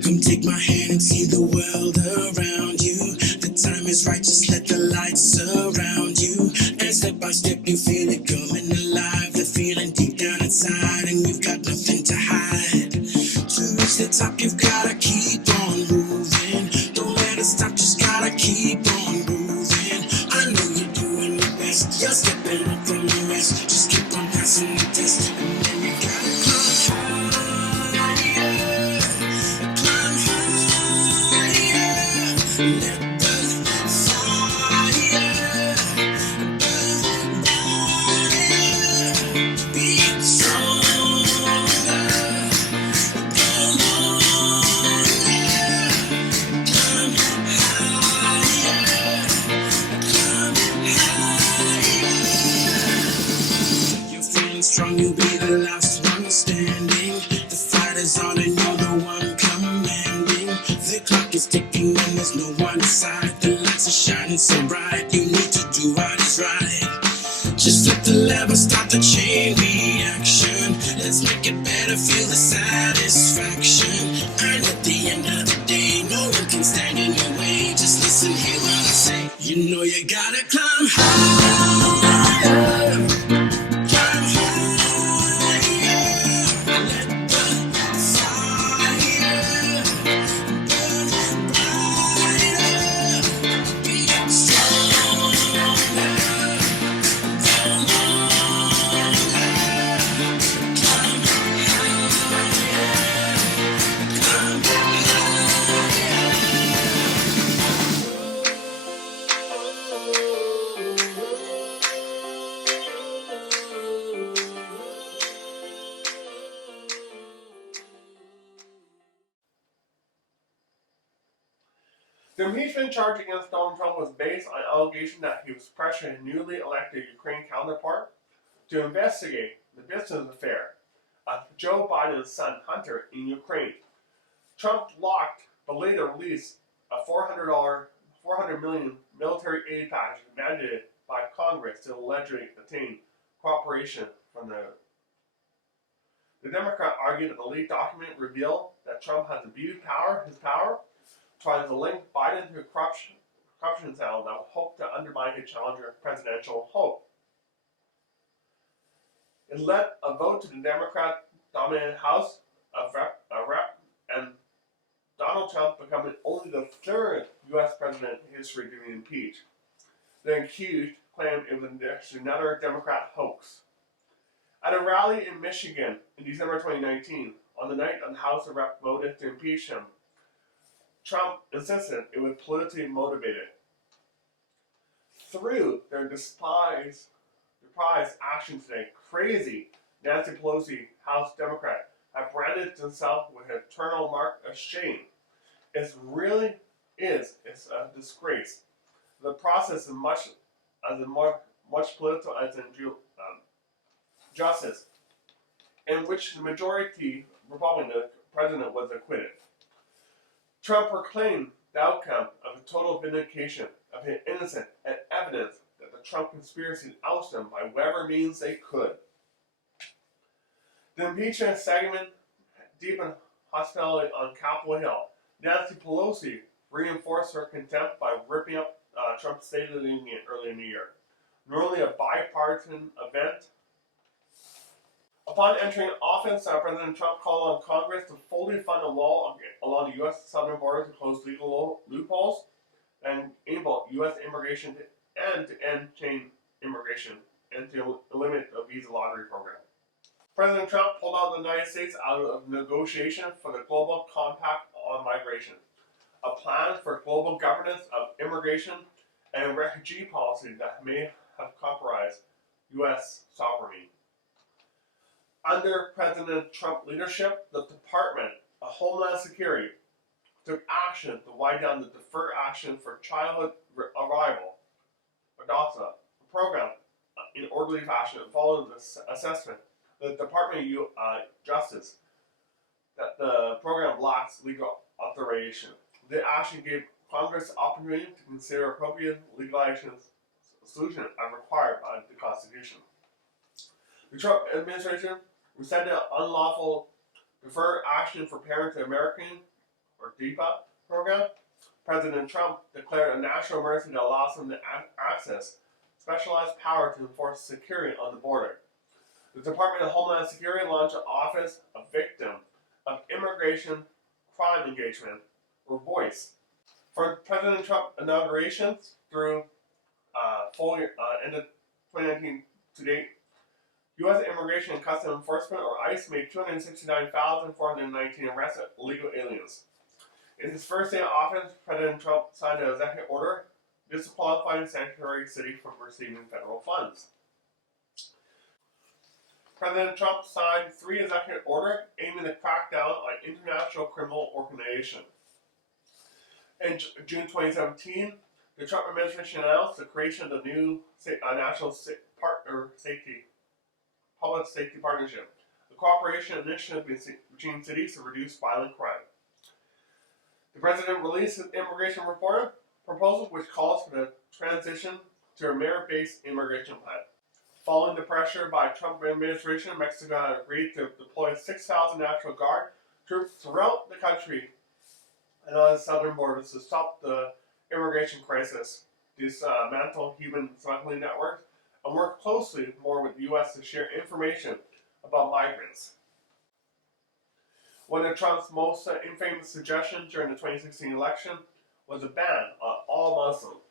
Come take my hand and see the world around you. The time is right, just let the light surround you. And step by step you feel it coming alive. The feeling deep down inside and you've got nothing to hide. To reach the top you've gotta keep on moving. Don't let it stop, just gotta keep on moving. I know you're doing your best, you're stepping up from the rest. Just keep on passing the test. And then you gotta climb higher. Climb higher. Let the fire burn brighter. Be stronger. Go longer. Climb higher. Climb higher. You're feeling strong, you'll be the last one standing. The fight is on and you're the one commanding. The clock is ticking and there's no one inside. The lights are shining so bright, you need to do what is right. Just flip the lever, start the chain reaction. Let's make it better, feel the satisfaction. And at the end of the day, no one can stand in your way. Just listen, hear what I say. You know you gotta climb higher. Climb higher. Let the fire burn brighter. Be stronger. Go longer. Climb higher. Climb The impeachment charge against Donald Trump was based on allegation that he was pressuring his newly elected Ukraine counterpart to investigate the business affair of Joe Biden's son Hunter in Ukraine. Trump blocked but later released a $400 million military aid package mandated by Congress to allegedly obtain cooperation from the Democrat argued that the leaked document revealed that Trump has abused his power, trying to link Biden to a corruption scandal that would hope to undermine his challenger's presidential hope. It led a vote to the Democrat-dominated House of Rep, and Donald Trump becoming only the third U.S. president in history to be impeached. The accused claimed it was another Democrat hoax. At a rally in Michigan in December 2019, on the night the House of Rep voted to impeach him, Trump insisted it was politically motivated. Through their despised actions today, crazy Nancy Pelosi, House Democrat, have branded himself with an eternal mark of shame. It really is. It's a disgrace. The process is much political as in justice, in which the majority Republican president was acquitted. Trump proclaimed the outcome of a total vindication of his innocence and evidence that the Trump conspiracy ousted him by whatever means they could. The impeachment segment deepened hostility on Capitol Hill. Nancy Pelosi reinforced her contempt by ripping up Trump's State of the Union early in the year. Normally a bipartisan event. Upon entering office, President Trump called on Congress to fully fund a wall along the U.S. southern border to close legal loopholes and enable U.S. immigration to and to end chain immigration and to eliminate the visa lottery program. President Trump pulled out the United States out of negotiation for the Global Compact on Migration, a plan for global governance of immigration and refugee policy that may have compromised U.S. sovereignty. Under President Trump leadership, the Department of Homeland Security took action to wind down the Deferred Action for Childhood Arrival, DASA, program in orderly fashion following the assessment of the Department of Justice that the program lacks legal authorization. The action gave Congress the opportunity to consider appropriate legalization solution as required by the Constitution. The Trump administration rescinded unlawful Deferred Action for Parents in American, or DEPA, program. President Trump declared a national emergency that allows him to access specialized power to enforce security on the border. The Department of Homeland Security launched an Office of Victim of Immigration Crime Engagement, or VOICE. For President Trump inaugurations through end of 2019 to date, U.S. Immigration and Customs Enforcement, or ICE, made 269,419 arrests of illegal aliens. In his first day in office, President Trump signed an executive order disqualifying Sanctuary City from receiving federal funds. President Trump signed 3 executive orders aiming to crack down on international criminal organizations. In June 2017, the Trump administration announced the creation of the new National Public Safety Partnership, a cooperation initiative between cities to reduce violent crime. The president released his immigration reform proposal, which calls for the transition to a merit-based immigration plan. Following the pressure by the Trump administration, Mexico agreed to deploy 6,000 National Guard troops throughout the country and on the southern borders to stop the immigration crisis, dismantle human smuggling networks, and work closely more with the U.S. to share information about migrants. One of Trump's most infamous suggestions during the 2016 election was a ban on all Muslims.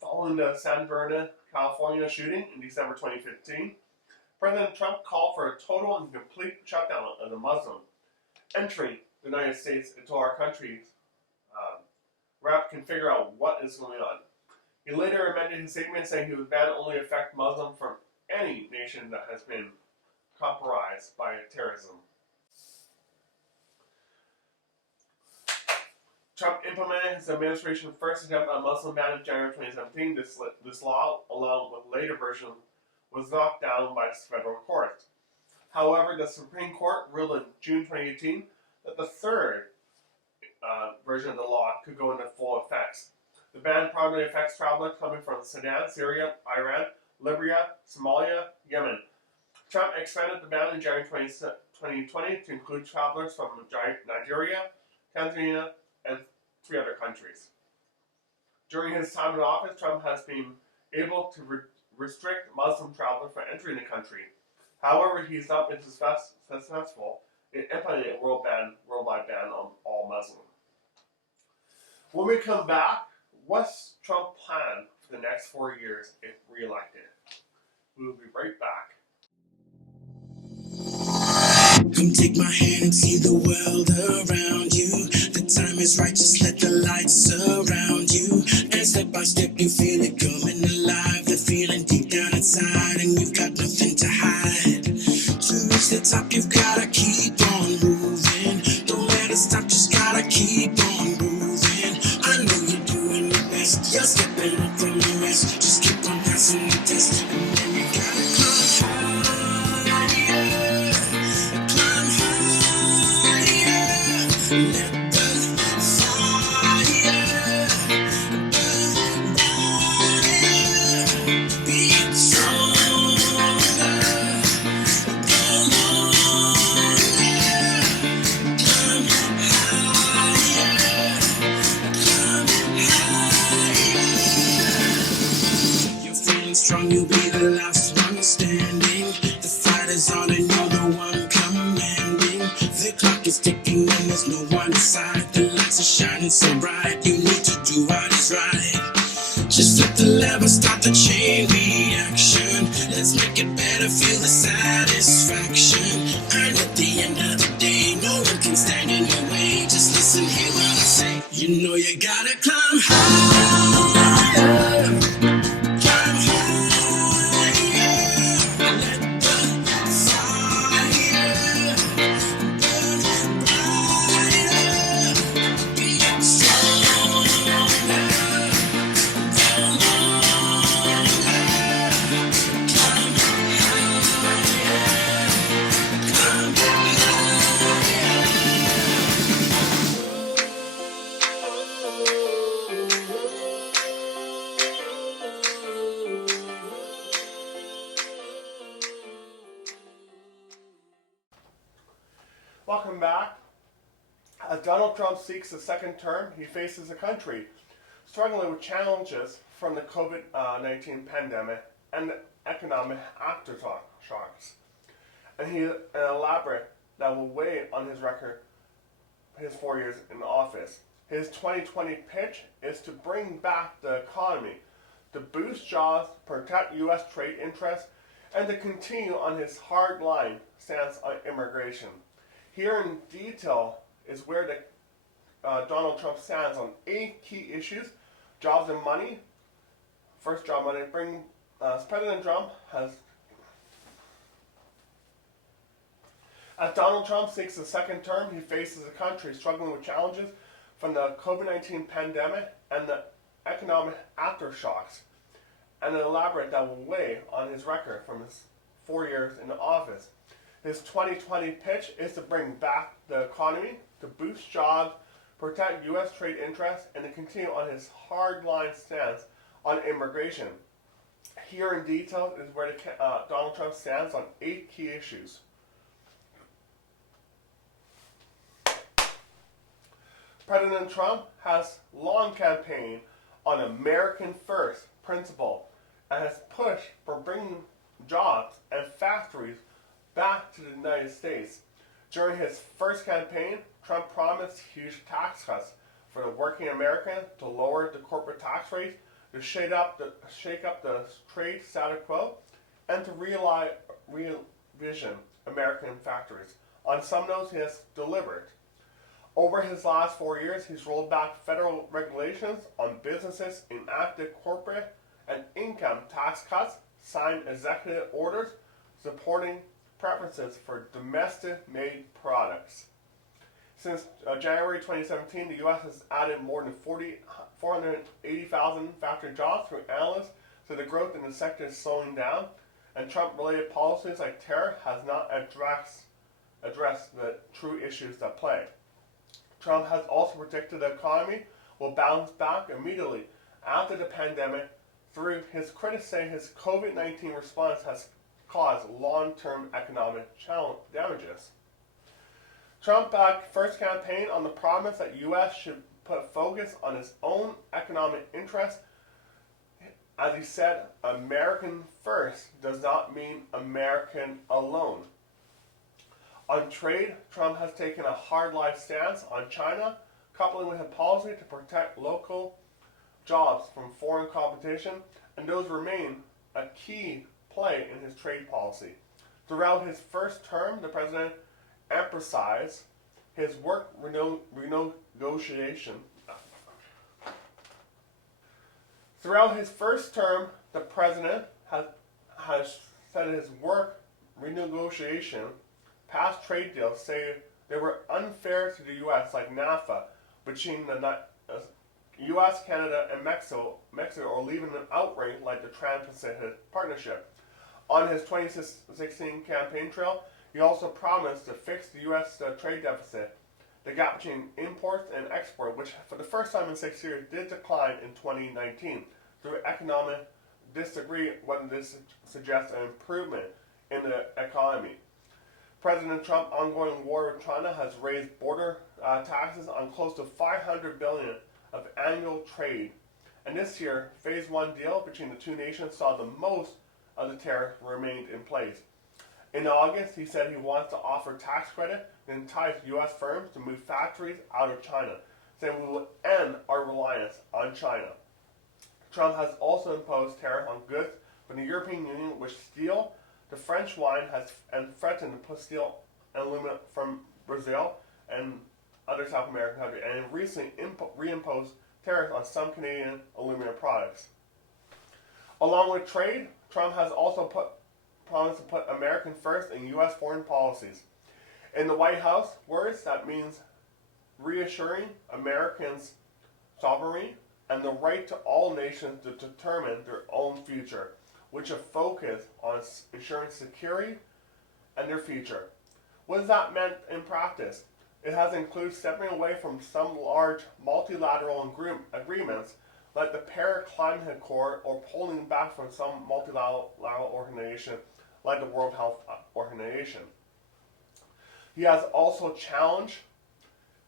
Following the San Bernardino, California shooting in December 2015, President Trump called for a total and complete shutdown of the Muslim entering the United States into our country. Rep can figure out what is going on. He later amended his statement saying he would ban only affect Muslims from any nation that has been compromised by terrorism. Trump implemented his administration's first attempt on Muslim ban in January 2017. This law, along with a later version, was knocked down by federal courts. However, the Supreme Court ruled in June 2018 that the third version of the law could go into full effect. The ban primarily affects travelers coming from Sudan, Syria, Iran, Libya, Somalia, Yemen. Trump expanded the ban in January 2020 to include travelers from Nigeria, Tanzania, and 3 other countries. During his time in office, Trump has been able to restrict Muslim travelers from entering the country. However, he's not been successful in implementing a worldwide ban on all Muslims. When we come back, what's Trump's plan for the next 4 years if re-elected? We will be right back. Come take my hand and see the world around you. The time is right, just let the light surround you. And step by step you feel it coming alive. The feeling deep down inside and you've got nothing to hide. To reach the top you've gotta keep on moving. Don't let it stop, just gotta keep on moving. I know you're doing your best, you're stepping up from the rest. Just keep on passing the test. And then you gotta climb higher. Climb higher. Let the fire burn brighter. Be stronger. Go longer. Climb higher. Climb higher. You're feeling strong, you'll be the last one standing. The fight is on and you're the one commanding. The clock is ticking and there's no one inside. The lights are shining so bright, you need to do what is right. Just flip the lever, start the chain reaction. Let's make it better, feel the satisfaction. And at the end of the day, no one can stand in your way. Just listen, hear what I say. You know you gotta climb higher, climb higher. Let the fire burn brighter. Be stronger. Welcome back. As Donald Trump seeks a second term, he faces a country struggling with challenges from the COVID-19 pandemic and the economic aftershocks. And he elaborate that will weigh on his record his 4 years in office. His 2020 pitch is to bring back the economy, to boost jobs, protect U.S. trade interests, and to continue on his hard-line stance on immigration. Here in detail is where Donald Trump stands on 8 key issues: jobs and money. First, job money. President Trump has. As Donald Trump seeks a second term, he faces a country struggling with challenges from the COVID-19 pandemic and the economic aftershocks, and elaborate that will weigh on his record from his 4 years in office. His 2020 pitch is to bring back the economy, to boost jobs, protect U.S. trade interests, and to continue on his hard-line stance on immigration. Here in detail is where Donald Trump stands on 8 key issues. President Trump has long campaigned on American First principle and has pushed for bringing jobs and factories back to the United States. During his first campaign, Trump promised huge tax cuts for the working American, to lower the corporate tax rate, to shake up the trade status quo, and to revision American factories. On some notes, he has delivered. Over his last 4 years, he's rolled back federal regulations on businesses, enacted corporate and income tax cuts, signed executive orders supporting preferences for domestic-made products. Since January 2017, the U.S. has added more than 480,000 factory jobs. Through analysts, so the growth in the sector is slowing down, and Trump-related policies like tariff has not addressed the true issues at play. Trump has also predicted the economy will bounce back immediately after the pandemic. Through his critics say his COVID-19 response has caused long-term economic damages. Trump backed first campaign on the promise that U.S. should put focus on its own economic interests. As he said, American first does not mean American alone. On trade, Trump has taken a hard-line stance on China, coupling with a policy to protect local jobs from foreign competition, and those remain a key play in his trade policy. Throughout his first term, the president emphasized his work renegotiation. Throughout his first term, the president has said his work renegotiation. Past trade deals say they were unfair to the U.S., like NAFTA, between the U.S., Canada, and Mexico, or leaving them outright like the Trans-Pacific Partnership. On his 2016 campaign trail, he also promised to fix the U.S. Trade deficit, the gap between imports and export, which for the first time in 6 years did decline in 2019. Through economic disagree whether this suggests an improvement in the economy. President Trump's ongoing war with China has raised border taxes on close to $500 billion of annual trade. And this year, Phase 1 deal between the two nations saw the most of the tariff remained in place. In August, he said he wants to offer tax credit and entice U.S. firms to move factories out of China, saying we will end our reliance on China. Trump has also imposed tariffs on goods from the European Union, which steal the French wine and threatened to put steel and aluminum from Brazil and other South American countries, and recently reimposed tariffs on some Canadian aluminum products. Along with trade, Trump has also promised to put American first in U.S. foreign policies. In the White House words, that means reassuring Americans' sovereignty and the right to all nations to determine their own future, which are focused on ensuring security and their future. What does that mean in practice? It has included stepping away from some large multilateral agreements like the Paris Climate Accord, or pulling back from some multilateral organization like the World Health Organization. He has also challenged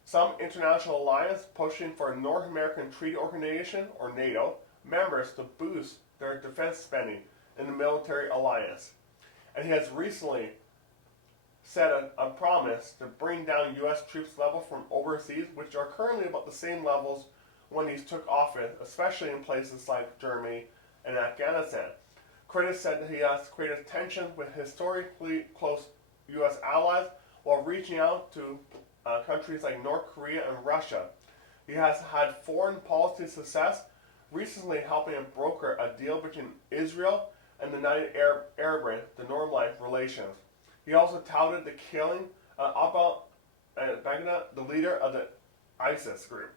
some international alliances pushing for a North American Treaty Organization, or NATO, members to boost their defense spending in the military alliance. And he has recently said a promise to bring down U.S. troops level from overseas, which are currently about the same levels when he took office, especially in places like Germany and Afghanistan. Critics said that he has created tension with historically close U.S. allies while reaching out to countries like North Korea and Russia. He has had foreign policy success, recently helping him broker a deal between Israel and the United Arab Emirates to normalize relations. He also touted the killing of Baghdad, the leader of the ISIS group,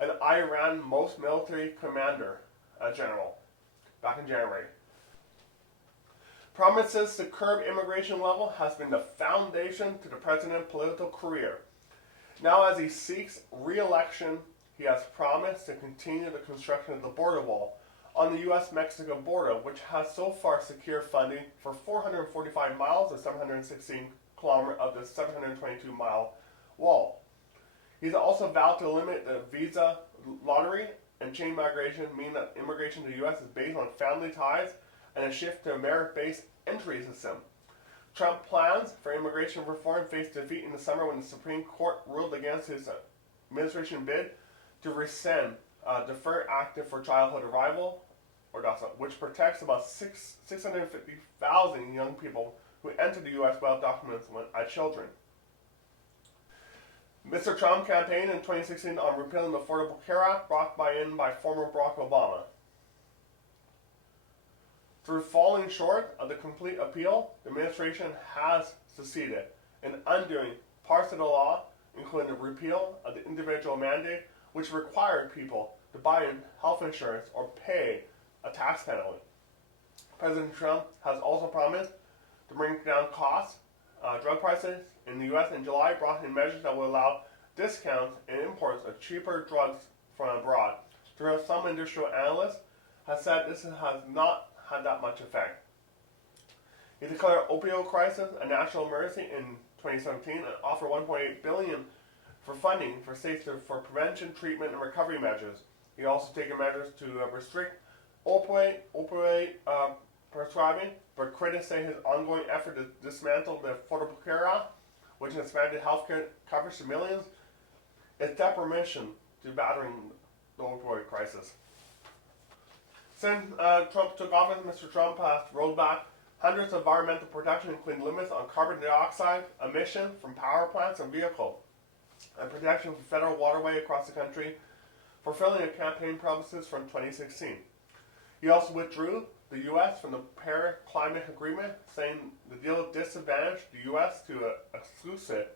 an Iran's most military commander, general, back in January. Promises to curb immigration level has been the foundation to the president's political career. Now, as he seeks re-election, he has promised to continue the construction of the border wall on the U.S.-Mexico border, which has so far secured funding for 445 miles or 716 kilometers of the 722-mile wall. He's also vowed to limit the visa lottery and chain migration, meaning that immigration to the U.S. is based on family ties and a shift to a merit-based entry system. Trump plans for immigration reform faced defeat in the summer when the Supreme Court ruled against his administration bid to rescind Deferred Act for Childhood Arrival, or DACA, which protects about 650,000 young people who enter the U.S. without documents as children. Mr. Trump campaigned in 2016 on repealing the Affordable Care Act brought in by former Barack Obama. Through falling short of the complete appeal, the administration has succeeded in undoing parts of the law, including the repeal of the individual mandate, which required people to buy health insurance or pay a tax penalty. President Trump has also promised to bring down costs, drug prices in the U.S. in July, brought in measures that will allow discounts and imports of cheaper drugs from abroad. Though some industrial analysts have said this has not had that much effect. He declared opioid crisis a national emergency in 2017 and offered $1.8 billion for funding for states for prevention, treatment, and recovery measures. He also taken measures to restrict opioid prescribing, but critics say his ongoing effort to dismantle the Affordable Care Act, which expanded health care coverage to millions, is detrimental to battering the opioid crisis. Since Trump took office, Mr. Trump has rolled back hundreds of environmental protection, including limits on carbon dioxide emission from power plants and vehicles, and protection for federal waterway across the country, fulfilling the campaign promises from 2016. He also withdrew the U.S. from the Paris Climate Agreement, saying the deal disadvantaged the U.S. to exclusive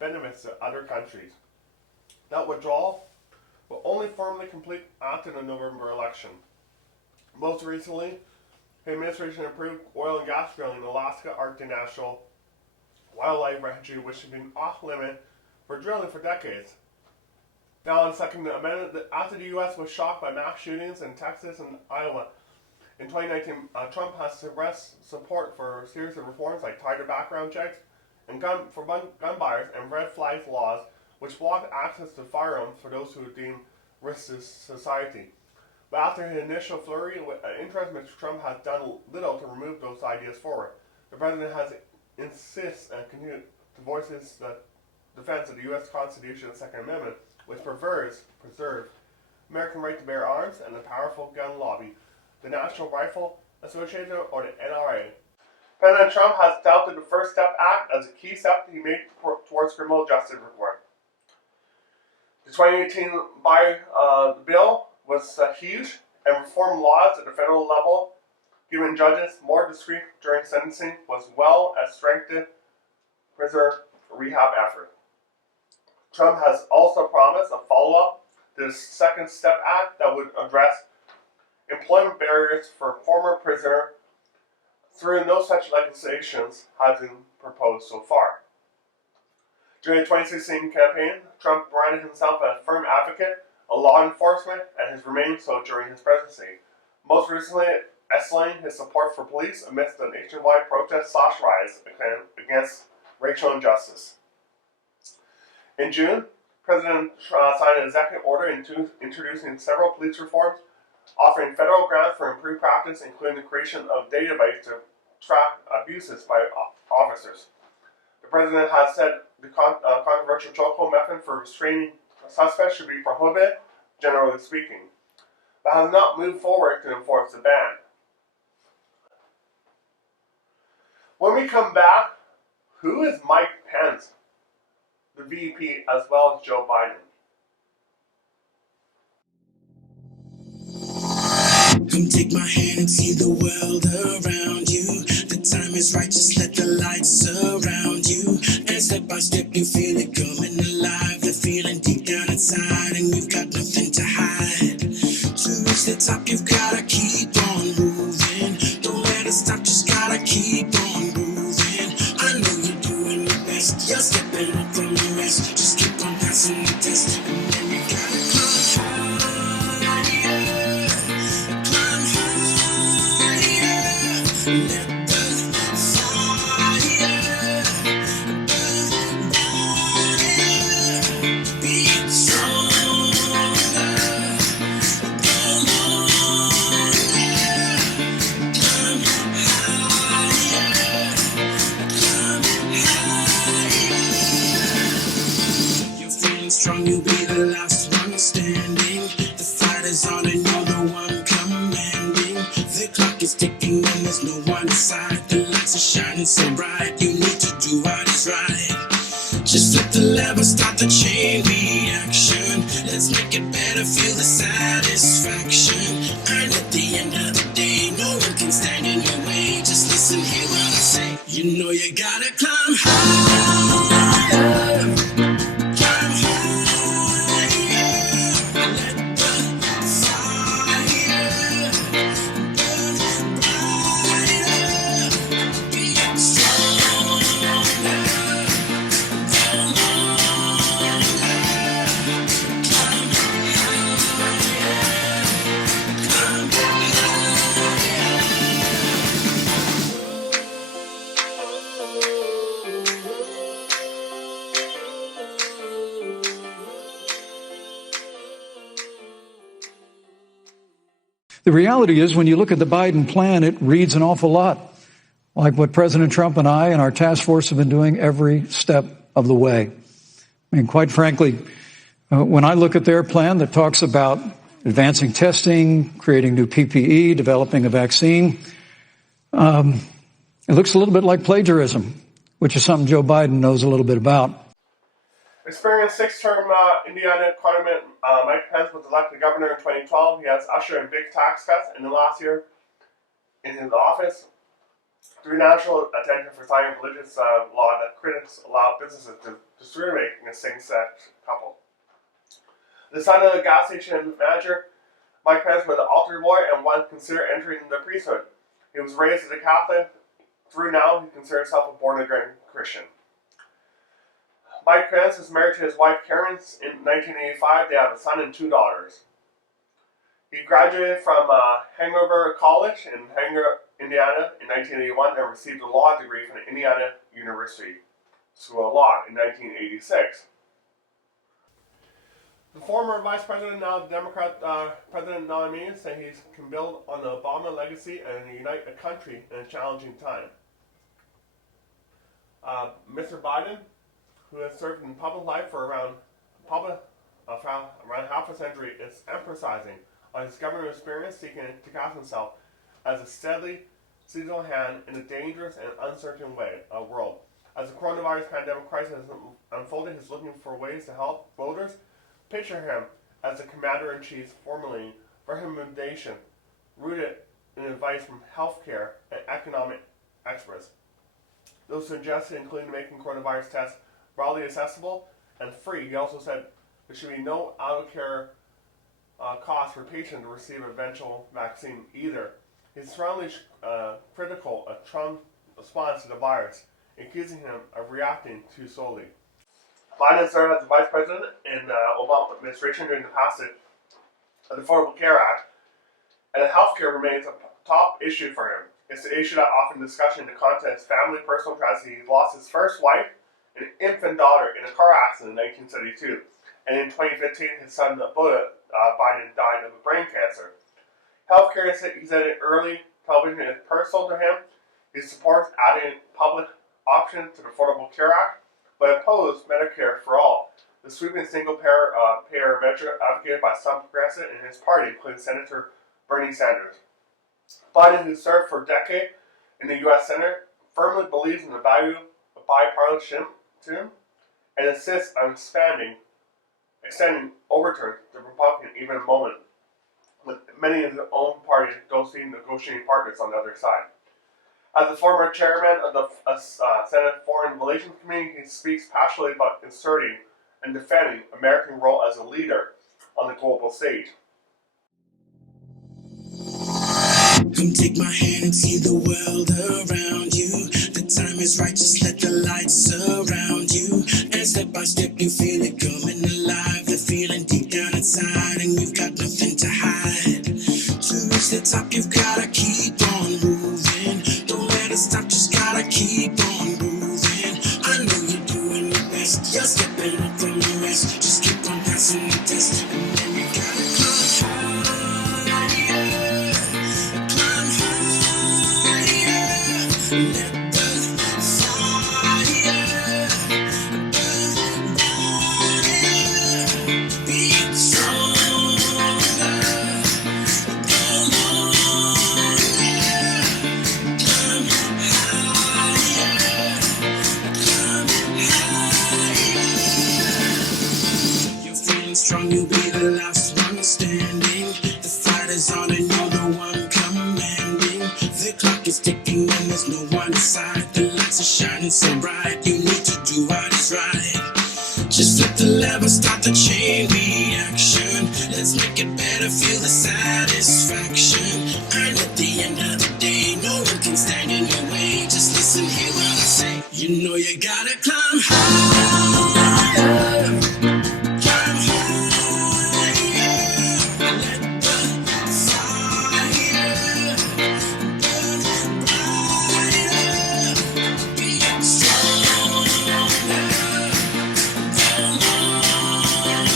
benefits to other countries. That withdrawal will only formally complete after the November election. Most recently, the administration approved oil and gas drilling in Alaska Arctic National Wildlife Refuge, which has been off limit for drilling for decades. Now, on the Second Amendment, after the U.S. was shocked by mass shootings in Texas and Iowa in 2019, Trump has expressed support for a series of reforms like tighter background checks and gun buyers and red flag laws, which block access to firearms for those who deem risks to society. But after his initial flurry of interest, Mr. Trump has done little to remove those ideas forward. The president has insisted and continued to voice his defense of the U.S. Constitution and Second Amendment, which preserves American right to bear arms, and the powerful gun lobby, the National Rifle Association, or the NRA. President Trump has touted the First Step Act as a key step he made towards criminal justice reform. The 2018 bill was huge, and reform laws at the federal level, giving judges more discretion during sentencing, was well as strengthened prisoner rehab effort. Trump has also promised a follow-up to the Second Step Act that would address employment barriers for former prisoners. Through no such legislations has been proposed so far. During the 2016 campaign, Trump branded himself as a firm advocate of law enforcement and has remained so during his presidency, most recently escalating his support for police amidst the nationwide protest/riots against racial injustice. In June, President Trump signed an executive order introducing several police reforms, offering federal grants for improved practice, including the creation of a database to track abuses by officers. The president has said the controversial chokehold method for restraining suspects should be prohibited, generally speaking, but has not moved forward to enforce the ban. When we come back, who is Mike Pence, the VP, as well as Joe Biden? Come take my hand and see the world around you. The time is right, just let the light surround you. And step by step you feel it coming alive. The feeling deep down inside and you've got nothing to hide. To reach the top you've gotta keep on moving. Don't let it stop, just gotta keep on moving. I know you're doing your best, you're stepping up from the rest. Just keep on passing the test. And then you gotta climb higher. Let the fire burn brighter. Be stronger, go longer. Climb higher, climb higher. You're feeling strong, you'll be the last one standing. The fight is on and you're the one commanding. The clock is ticking and there's no one inside. The lights are shining so bright, you need to do what is right. Just flip the lever, start the chain reaction. Let's make it better, feel the satisfaction. And at the end of the day, no one can stand in your way. Just listen, hear what I say. You know you gotta climb higher. Climb higher. Let the fire burn brighter. Be stronger, go longer. Climb higher, climb The reality is, when you look at the Biden plan, it reads an awful lot like what President Trump and I and our task force have been doing every step of the way. I mean, quite frankly, when I look at their plan that talks about advancing testing, creating new PPE, developing a vaccine, it looks a little bit like plagiarism, which is something Joe Biden knows a little bit about. Experienced six-term Indiana incumbent Mike Pence was elected governor in 2012. He has ushered in big tax cuts in the last year in his office. Drew national attention for signing religious law that critics allow businesses to discriminate against same-sex couple. The son of a gas station manager, Mike Pence was an altar boy and once considered entering the priesthood. He was raised as a Catholic. Through now, he considers himself a born-again Christian. Mike Pence is married to his wife Karen in 1985. They have a son and two daughters. He graduated from Hanover College in Hanover, Indiana in 1981 and received a law degree from the Indiana University School of Law in 1986. The former vice president, now Democrat president nominee, said he can build on the Obama legacy and unite the country in a challenging time. Mr. Biden, who has served in public life for around of around half a century is emphasizing on his government experience, seeking to cast himself as a steadily seasonal hand in a dangerous and uncertain world. As the coronavirus pandemic crisis is unfolding, he's looking for ways to help voters. Picture him as the commander-in-chief formulating recommendation rooted in advice from healthcare and economic experts. Those suggested including making coronavirus tests broadly accessible and free. He also said there should be no out-of-care cost for patients to receive eventual vaccine either. He's strongly critical of Trump's response to the virus, accusing him of reacting too slowly. Biden served as the vice president in the Obama administration during the passage of the Affordable Care Act, and healthcare remains a top issue for him. It's the issue that often discussed in the context of family personal tragedy. He lost his first wife and infant daughter in a car accident in 1972, and in 2015, his son Boland, Biden died of brain cancer. Healthcare, he said in early television, is personal to him. He supports adding public options to the Affordable Care Act, but opposed Medicare for all, the sweeping single-payer measure advocated by some progressives in his party, including Senator Bernie Sanders. Biden, who served for a decade in the U.S. Senate, firmly believes in the value of bipartisanship and insists on extending overturns to the Republican even a moment, with many of his own party negotiating partners on the other side. As the former chairman of the Senate Foreign Relations Committee, he speaks passionately about inserting and defending American role as a leader on the global stage. Come take my hand and see the world around you. The time is right, just let the light surround you. And step by step you feel it coming alive. The feeling deep down inside and you've got nothing to hide. To reach the top you've gotta keep on moving. Don't let it stop, just gotta keep on moving. I know you're doing your best, you're stepping up from the rest. Just keep on passing the test. And then you gotta climb higher. Climb higher. Let the fire burn brighter. Be stronger. Go longer. Climb higher. Climb higher. You're feeling strong, you'll be the last one standing. The fight is on and you're the one commanding. The clock is ticking and there's no one inside. The lights are shining so bright, you need to do what is right. Just flip the lever, start the chain reaction. Let's make it better, feel the satisfaction. And at the end of the day, no one can stand in your way. Just listen, hear what I say. You know you gotta climb higher. Climb higher. Let the fire burn brighter. Be stronger. Go longer. Climb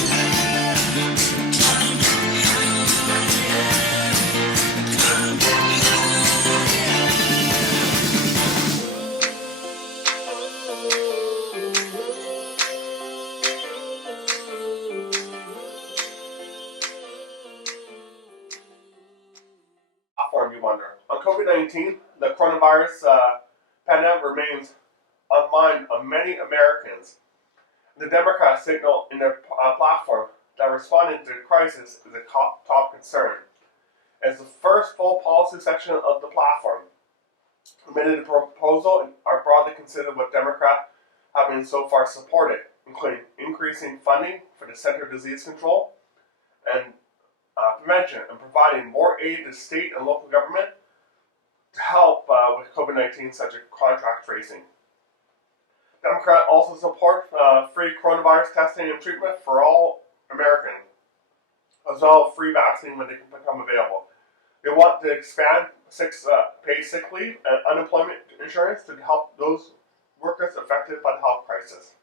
higher. Climb Platform, you wonder. On COVID-19, the coronavirus pandemic remains on mind of many Americans. The Democrats signal in their platform that responding to the crisis is a top concern. As the first full policy section of the platform, many of the proposals are broadly considered what Democrats have been so far supported, including increasing funding for the Center for Disease Control and Prevention and providing more aid to state and local government to help with COVID-19, such as contact tracing. Democrats also support free coronavirus testing and treatment for all Americans, as well as free vaccine when they can become available. They want to expand paid sick leave and unemployment insurance to help those workers affected by the health crisis.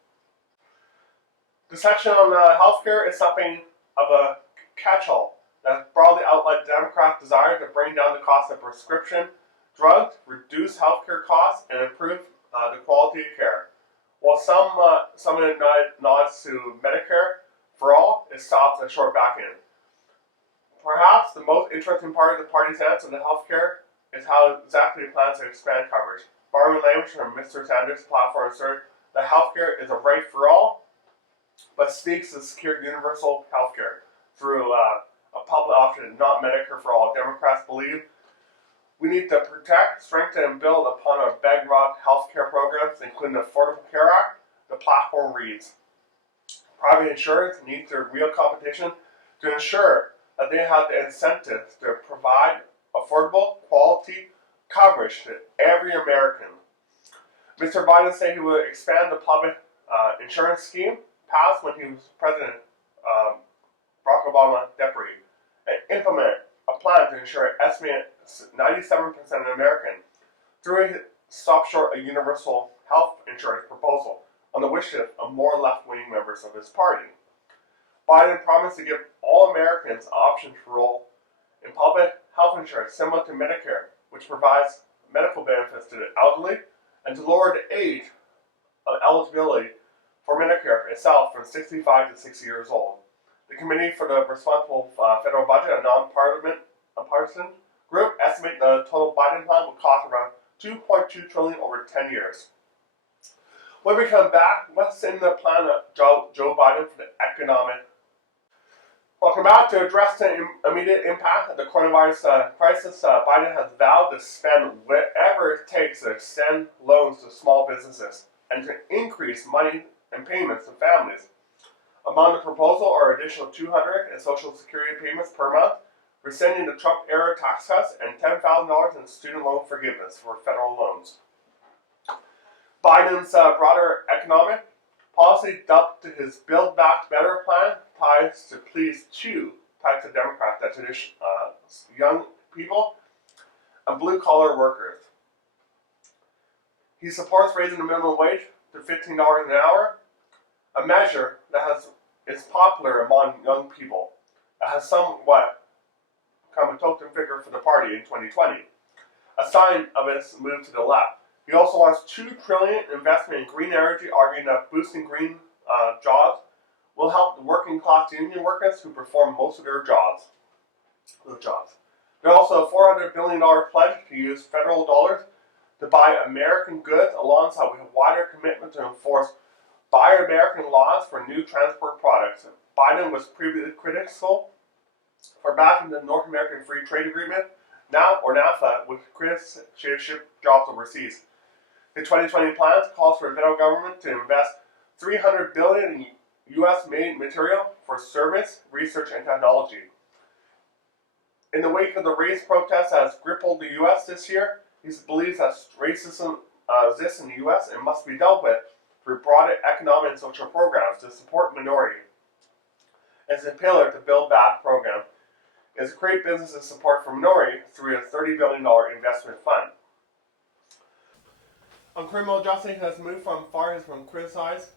The section on healthcare is something of a catch-all that broadly outlines Democrats' desire to bring down the cost of prescription drugs, reduce healthcare costs, and improve the quality of care. While some of it nods to Medicare for all, it stops a short back end. Perhaps the most interesting part of the party's stance on the healthcare is how exactly it plans to expand coverage. Borrowing language from Mr. Sanders' platform asserted that healthcare is a right for all, but seeks to secure universal healthcare through a public option, not Medicare for all. Democrats believe we need to protect, strengthen, and build upon our bedrock healthcare programs, including the Affordable Care Act. The platform reads, private insurers need their real competition to ensure that they have the incentives to provide affordable, quality coverage to every American. Mr. Biden said he would expand the public insurance scheme passed when he was President Barack Obama deputy and implement a plan to ensure an estimated 97% of Americans through a stop short a universal health insurance proposal on the wish list of more left-wing members of his party. Biden promised to give all Americans options to enroll in public health insurance similar to Medicare, which provides medical benefits to the elderly, and to lower the age of eligibility for Medicare itself from 65 to 60 years old. The Committee for the Responsible Federal Budget, a non-partisan group, estimate the total Biden plan will cost around $2.2 trillion over 10 years. When we come back, what's in the plan of Joe Biden for the economic? Welcome back. To address the immediate impact of the coronavirus crisis, Biden has vowed to spend whatever it takes to extend loans to small businesses and to increase money and payments to families. Among the proposal are additional $200 in Social Security payments per month, rescinding the Trump-era tax cuts, and $10,000 in student loan forgiveness for federal loans. Biden's broader economic policy, dubbed to his Build Back Better plan, ties to please two types of Democrats, that young people and blue-collar workers. He supports raising the minimum wage to $15 an hour, a measure that is popular among young people. It has somewhat become a token figure for the party in 2020, a sign of its move to the left. He also wants $2 trillion investment in green energy, arguing that boosting green jobs will help the working class union workers who perform most of their jobs. There's also a $400 billion pledge to use federal dollars to buy American goods, alongside with a wider commitment to enforce Buy American laws for new transport products. Biden was previously critical for backing the North American Free Trade Agreement, NAFTA, which critics ship jobs overseas. The 2020 plans calls for the federal government to invest $300 billion in U.S.-made material for service, research, and technology. In the wake of the race protests that has crippled the U.S. this year, he believes that racism exists in the U.S. and must be dealt with through broader economic and social programs to support minorities. As a pillar to Build Back program is to create businesses support for minorities through a $30 billion investment fund. On criminal justice, has moved from far has been criticized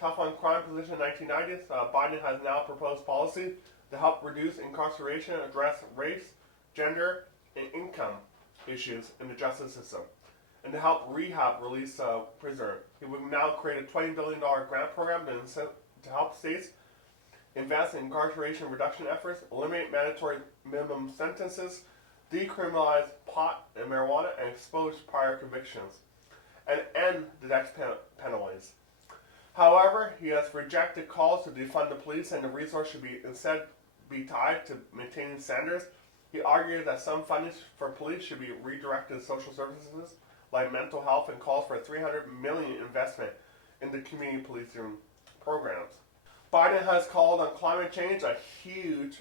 tough on crime position in the 1990s. Biden has now proposed policy to help reduce incarceration, address race, gender, and income issues in the justice system, and to help rehab release prisoners. He will now create a $20 billion grant program to help states invest in incarceration reduction efforts, eliminate mandatory minimum sentences, decriminalize pot and marijuana, and expose prior convictions, and end the death penalties. However, he has rejected calls to defund the police, and the resource should instead be tied to maintaining standards. He argued that some funding for police should be redirected to social services like mental health, and calls for a $300 million investment in the community policing programs. Biden has called on climate change a huge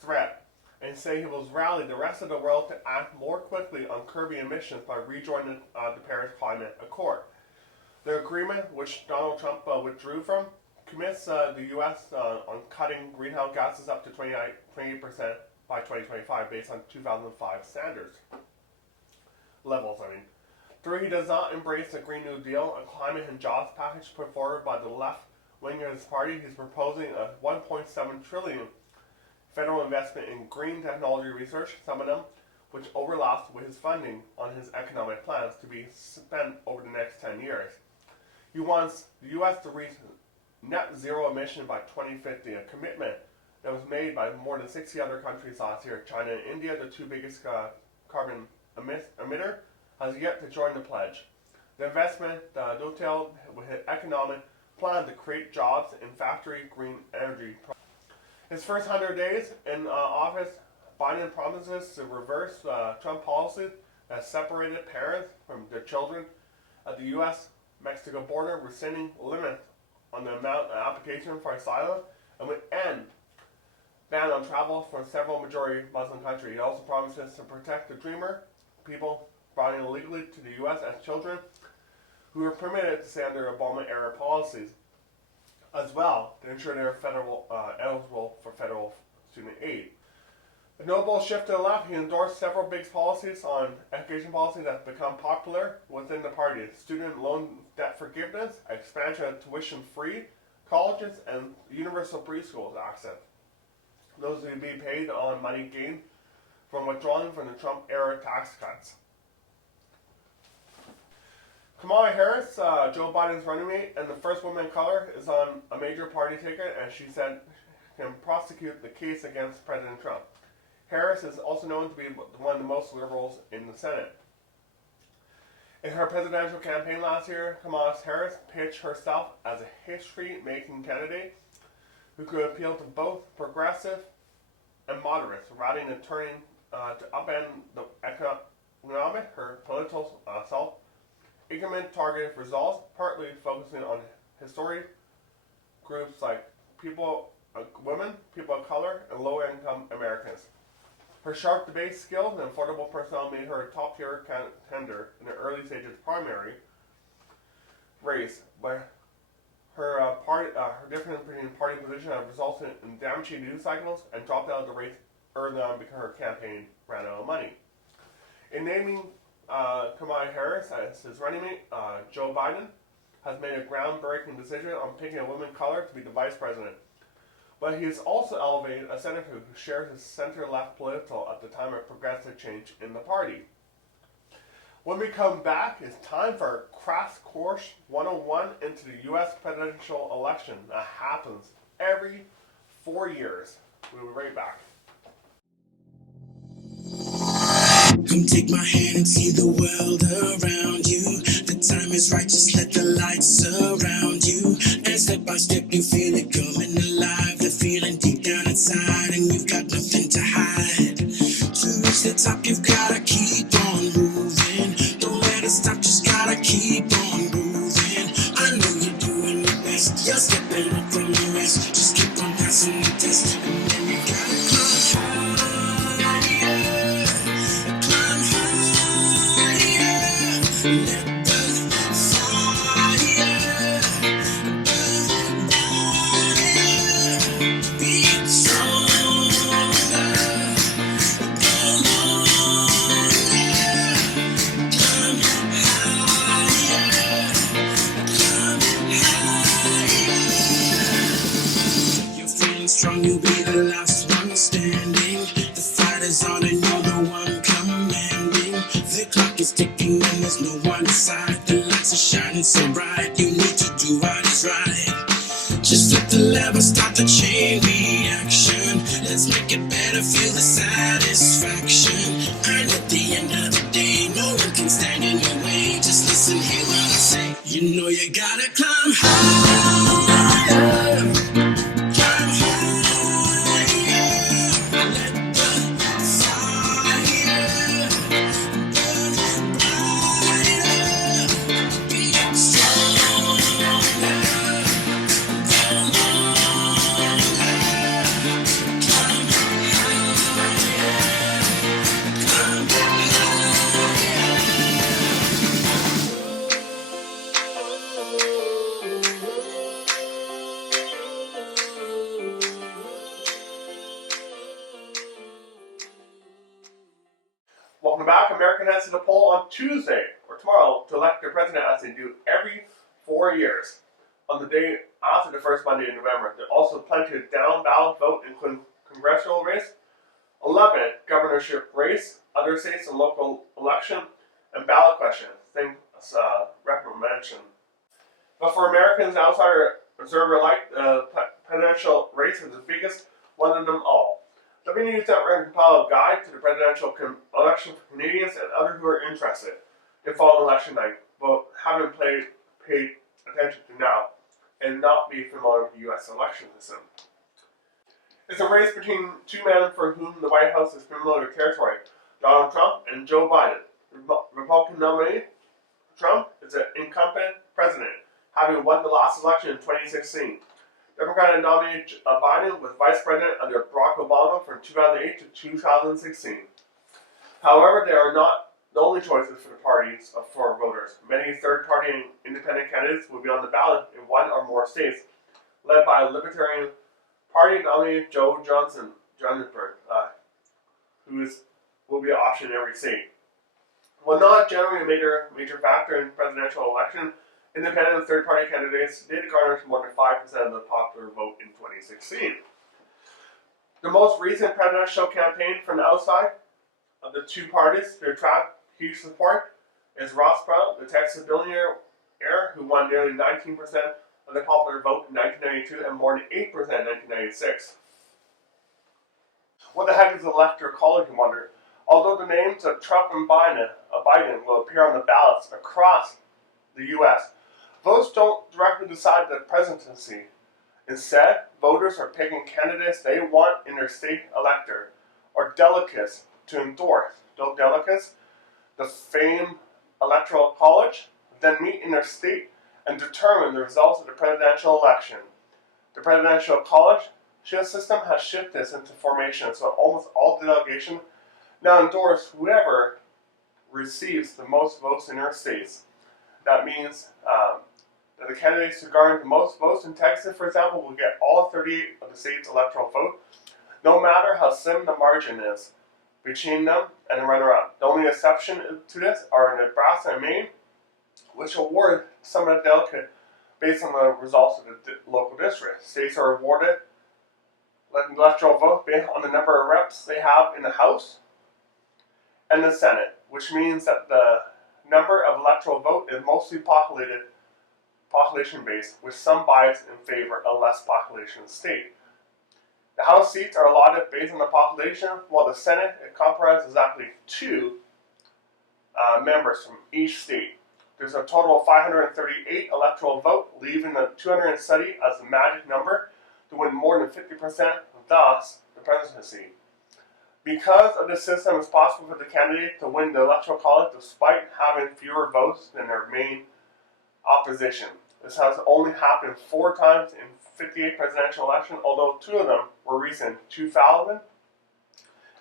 threat, and say he will rally the rest of the world to act more quickly on curbing emissions by rejoining the Paris Climate Accord. The agreement, which Donald Trump withdrew from, commits the U.S. On cutting greenhouse gases up to 28% by 2025 based on 2005 standards levels. Three, he does not embrace the Green New Deal, a climate and jobs package put forward by the left wing of his party. He's proposing a $1.7 trillion federal investment in green technology research, some of them which overlaps with his funding on his economic plans to be spent over the next 10 years. He wants the U.S. to reach net zero emission by 2050, a commitment that was made by more than 60 other countries last year. China and India, the two biggest carbon emitter, has yet to join the pledge. The investment dovetailed with an economic plan to create jobs in factory green energy. His first 100 days in office, Biden promises to reverse Trump policies that separated parents from their children at the U.S.-Mexico border, rescinding limits on the amount of application for asylum, and would end ban on travel from several majority Muslim countries. He also promises to protect the dreamer, people brought in illegally to the U.S. as children who are permitted to stay under Obama-era policies, as well to ensure they are eligible for federal student aid. A notable shift to the left, he endorsed several big policies on education policy that have become popular within the party. Student loan debt forgiveness, expansion of tuition-free colleges, and universal preschool access. Those will be paid on money gained from withdrawing from the Trump-era tax cuts. Kamala Harris, Joe Biden's running mate, and the first woman of color, is on a major party ticket, and she said can prosecute the case against President Trump. Harris is also known to be one of the most liberals in the Senate. In her presidential campaign last year, Kamala Harris pitched herself as a history-making candidate who could appeal to both progressive and moderates, rather than turning to upend the economic, her political self-increment targeted results, partly focusing on historic groups like women, people of color, and low-income Americans. Her sharp debate skills and affordable personality made her a top-tier contender in the early stages of primary race, but her difference between party position have resulted in damaging news cycles and dropped out of the race early on because her campaign ran out of money. In naming Kamala Harris as his running mate, Joe Biden has made a groundbreaking decision on picking a woman of color to be the vice president. But he has also elevated a senator who shares his center-left political at the time of progressive change in the party. When we come back, it's time for Crash Course 101 into the U.S. presidential election that happens every 4 years. We'll be right back. Come take my hand and see the world around you. The time is right, just let the lights surround you. And step by step you feel it coming alive. The feeling deep down inside and you've got nothing to hide. To reach the top you've gotta keep on moving. Don't let it stop, just gotta keep on moving. I know you're doing your best, you're stepping up from the rest. Just keep on passing the test. And then you gotta climb higher. Climb higher. Let the fire burn brighter. Be stronger. Go longer. Climb higher. Climb higher. You're feeling strong, you'll be the last one standing. The fight is on and you're the one commanding. The clock is ticking and there's no one inside. The lights are shining so bright, you need to do what is right. Just flip the lever, start the chain reaction. Let's make it better, feel the satisfaction. And at the end of the day, no one can stand in your way. Just listen, hear what I say. You know you gotta climb higher. Climb higher. Let the fire burn brighter. Be stronger. Go longer. Climb higher. Climb Welcome back. American heads to the poll on Tuesday, or tomorrow, to elect their president as they do every 4 years. On the day after the first Monday in November, there are also plenty of down-ballot vote, including congressional race, 11 governorship race, other states and local election, and ballot questions, things recommendation. But for Americans outside observer-like, the presidential race is the biggest one of them all. WNews Network compiled a guide to the presidential election for Canadians and others who are interested in fall election night, but haven't paid attention to now and not be familiar with the U.S. election system. It's a race between two men for whom the White House is familiar territory, Donald Trump and Joe Biden. Republican nominee Trump is an incumbent president, having won the last election in 2016. Democratic nominee Biden was vice president under Barack Obama from 2008 to 2016. However, they are not the only choices for the parties for voters. Many third-party and independent candidates will be on the ballot in one or more states, led by Libertarian Party nominee Joe Johnson, who will be an option in every state. While not generally a major factor in the presidential election, independent and third-party candidates did garner more than 5% of the popular vote in 2016. The most recent presidential campaign from the outside of the two parties to attract huge support is Ross Perot, the Texas billionaire who won nearly 19% of the popular vote in 1992 and more than 8% in 1996. What the heck is the electoral college, you wonder? Although the names of Trump and Biden will appear on the ballots across the U.S., votes don't directly decide the presidency. Instead, voters are picking candidates they want in their state elector or delegates to endorse. Those delegates, the famed electoral college, then meet in their state and determine the results of the presidential election. The presidential college system has shifted this into formation, so almost all delegations now endorse whoever receives the most votes in their states. That means that the candidates who garner the most votes in Texas, for example, will get all 38 of the state's electoral vote, no matter how slim the margin is between them and the runner-up. The only exception to this are Nebraska and Maine, which award some of the delegates based on the results of the local district. States are awarded an electoral vote based on the number of reps they have in the House and the Senate, which means that the number of electoral vote is mostly population-based, with some bias in favor of less population state. The House seats are allotted based on the population, while the Senate comprises exactly 2 members from each state. There's a total of 538 electoral vote, leaving the 270 as the magic number to win more than 50%, thus the presidency. Because of the system, it's possible for the candidate to win the electoral college despite having fewer votes than their main opposition. This has only happened 4 times in 58 presidential elections, although 2 of them were recent, 2000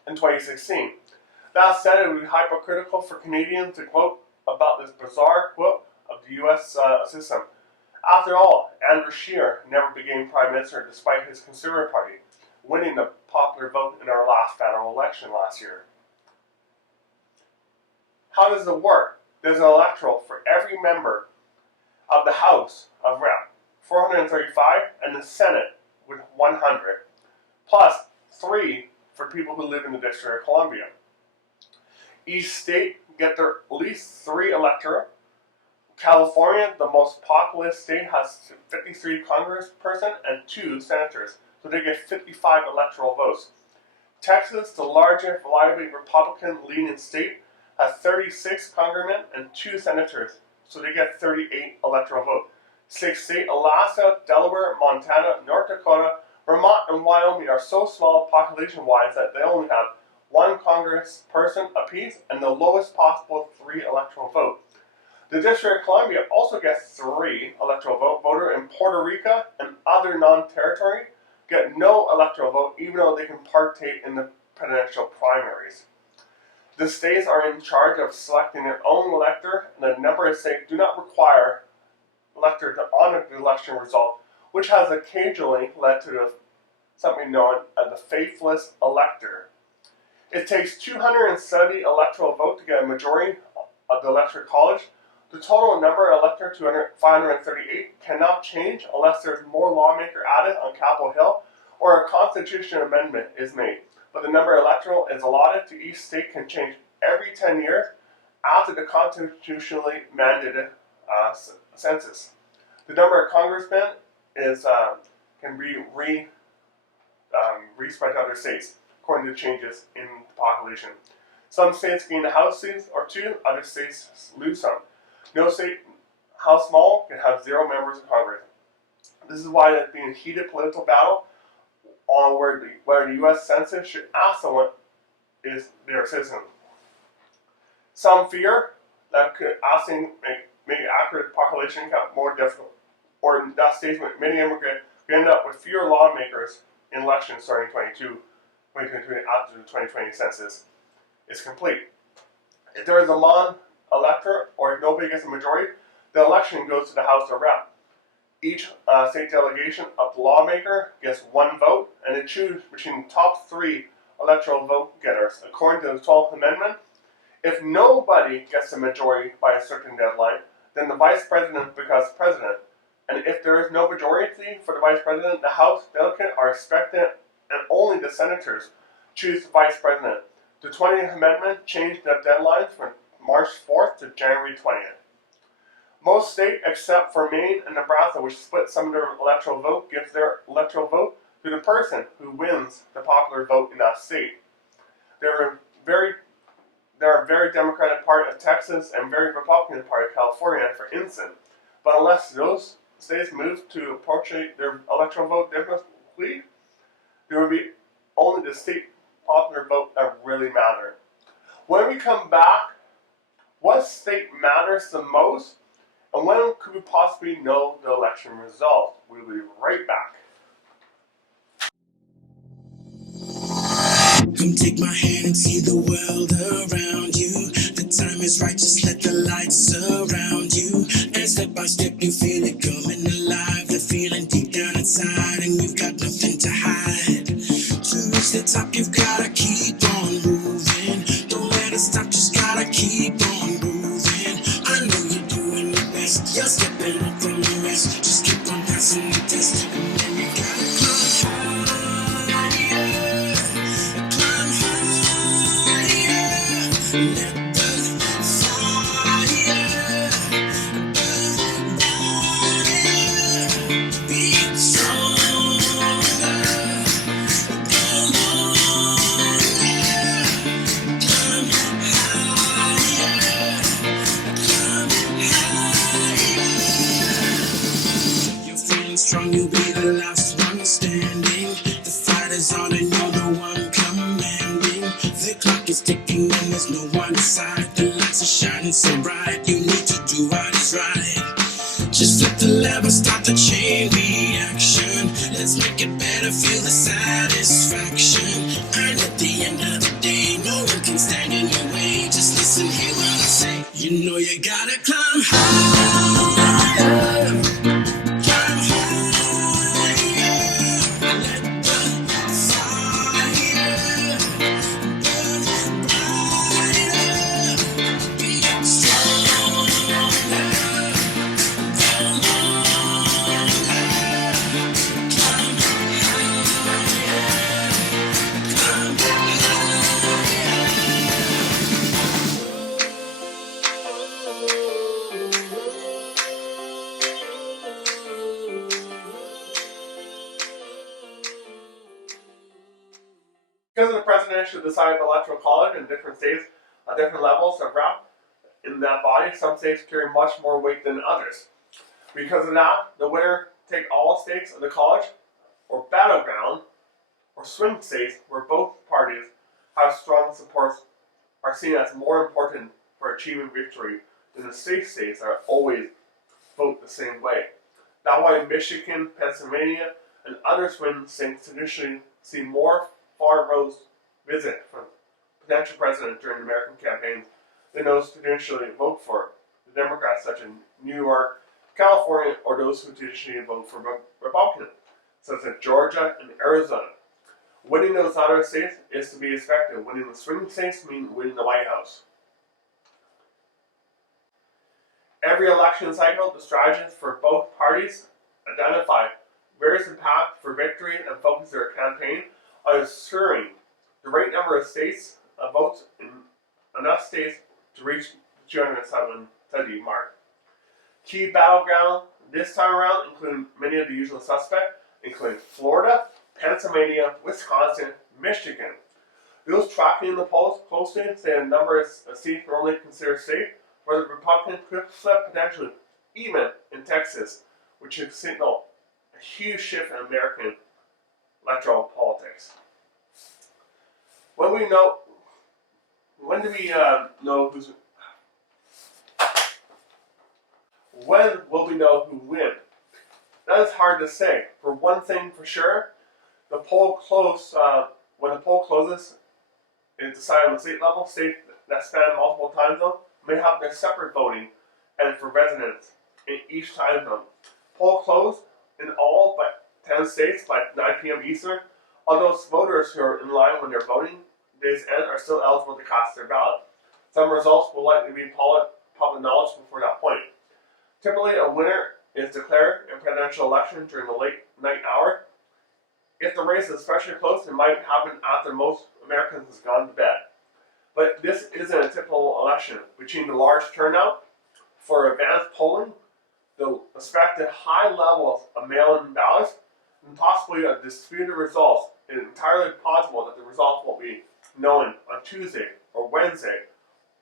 and 2016. That said, it would be hypocritical for Canadians to quote about this bizarre quote of the U.S. system. After all, Andrew Scheer never became Prime Minister despite his Conservative Party winning the popular vote in our last federal election last year. How does it work? There's an electoral for every member of the House of Rep, 435, and the Senate with 100, plus 3 for people who live in the District of Columbia. Each state get their at least 3 electorate. California, the most populous state, has 53 congresspersons and 2 senators, so they get 55 electoral votes. Texas, the largest, reliably Republican-leaning state, has 36 congressmen and 2 senators, so they get 38 electoral votes. 6 states, Alaska, Delaware, Montana, North Dakota, Vermont, and Wyoming are so small population-wise that they only have 1 congressperson apiece and the lowest possible 3 electoral votes. The District of Columbia also gets 3 electoral vote. Voters in Puerto Rico and other non-territory get no electoral vote, even though they can partake in the presidential primaries. The states are in charge of selecting their own elector, and a number of states do not require electors to honor the election result, which has occasionally led to something known as the faithless elector. It takes 270 electoral votes to get a majority of the electoral college. The total number of electors, 538, cannot change unless there's more lawmaker added on Capitol Hill or a constitutional amendment is made. But the number of electoral is allotted to each state can change every 10 years after the constitutionally mandated census. The number of congressmen can be re-spread to other states according to changes in the population. Some states gain a House seat or two, other states lose some. No state, how small, can have 0 members of Congress. This is why there's been a heated political battle on whether the U.S. Census should ask someone is their citizen. Some fear that could asking make accurate population count more difficult, or that states with many immigrants could end up with fewer lawmakers in elections starting 2022 after the 2020 census is complete. If there is a non-elector or if nobody gets a majority, the election goes to the House of Rep. Each state delegation of the lawmaker gets 1 vote, and they choose between the top 3 electoral vote getters. According to the 12th Amendment, if nobody gets a majority by a certain deadline, then the vice president becomes president. And if there is no majority for the vice president, the House delegates are expected, and only the senators choose the vice president. The 20th Amendment changed the deadlines from March 4th to January 20th. Most states, except for Maine and Nebraska, which split some of their electoral vote, gives their electoral vote to the person who wins the popular vote in that state. There are very Democratic part of Texas and very Republican part of California, for instance. But unless those states move to appropriate their electoral vote differently, there will be only the state popular vote that really matter. When we come back, what state matters the most? And when could we possibly know the election result? We'll be right back. Come take my hand and see the world around you. The time is right, just let the light surround you. And step by step you feel it coming alive. The feeling deep down inside and you've got nothing to hide. To reach the top you've gotta keep on moving. Don't let it stop, just gotta keep on moving. I know you're doing your best, you're stepping up from the rest. Just keep on passing the test. And then you gotta climb higher. Climb higher. Let the fire burn brighter. Be stronger. Go longer. Climb higher. Climb higher. You're feeling strong, you'll be the last one standing. The fight is on and you're the one commanding. The clock is ticking and there's no one inside. The lights are shining so bright, you need to do what is right. Just flip the lever, start the chain reaction. Let's make it better, feel the satisfaction. And at the end of the day, no one can stand in your way. Just listen, hear what I say. You know you gotta climb higher. Climb higher. Let the fire burn brighter. Be stronger. Go longer. Climb higher. Climb Because of the presidential decided electoral college in different states at different levels of rep in that body, some states carry much more weight than others. Because of that, the winner take all states of the college, or battleground, or swing states where both parties have strong support are seen as more important for achieving victory than the safe states that always vote the same way. That's why Michigan, Pennsylvania, and other swing states traditionally see more far roads visit from potential president during the American campaigns than those traditionally vote for the Democrats, such as New York, California, or those who traditionally vote for Republicans, such as Georgia and Arizona. Winning those other states is to be expected. Winning the swing states means winning the White House. Every election cycle, the strategists for both parties identify various paths for victory and focus their campaign on ensuring the right number of states votes in enough states to reach the 270 mark. Key battleground this time around, including many of the usual suspects, including Florida, Pennsylvania, Wisconsin, Michigan. Those tracking the polls closely say a number of seats normally considered safe, where the Republicans could flip potentially even in Texas, which would signal a huge shift in American electoral politics. When do we know who's? When will we know who wins? That is hard to say. For one thing for sure, the poll when the poll closes, it's decided on the state level. States that span multiple time zones may have their separate voting, and for residents in each time zone. Poll closed in all but 10 states by 9 p.m. Eastern. Although voters who are in line when their voting days end are still eligible to cast their ballot. Some results will likely be public knowledge before that point. Typically, a winner is declared in a presidential election during the late night hour. If the race is especially close, it might happen after most Americans have gone to bed. But this isn't a typical election. Between the large turnout for advanced polling, the expected high levels of mail-in ballots, and possibly a disputed results, it is entirely possible that the results will be known on Tuesday or Wednesday,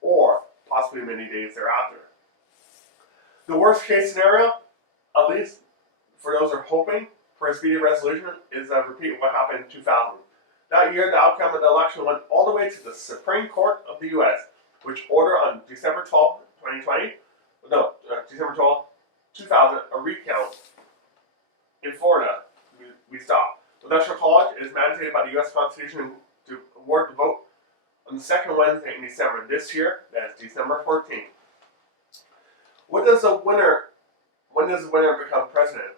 or possibly many days thereafter. The worst case scenario, at least for those who are hoping for a speedy resolution, is a repeat of what happened in 2000. That year, the outcome of the election went all the way to the Supreme Court of the U.S., which ordered on December 12, 2000, a recount in Florida. We stopped. The Electoral College is mandated by the U.S. Constitution to award the vote on the second Wednesday in December. This year, that's December 14th. When does the winner become president?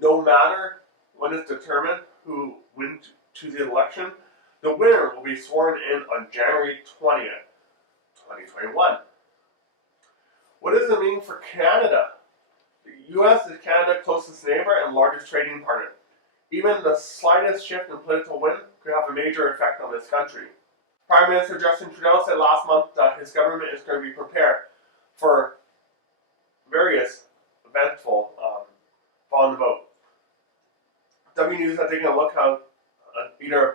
No matter when it's determined who wins Tuesday election, the winner will be sworn in on January 20th, 2021. What does it mean for Canada? The U.S. is Canada's closest neighbor and largest trading partner. Even the slightest shift in political wind could have a major effect on this country. Prime Minister Justin Trudeau said last month that his government is going to be prepared for various eventful following the vote. WNews has taken a look how either a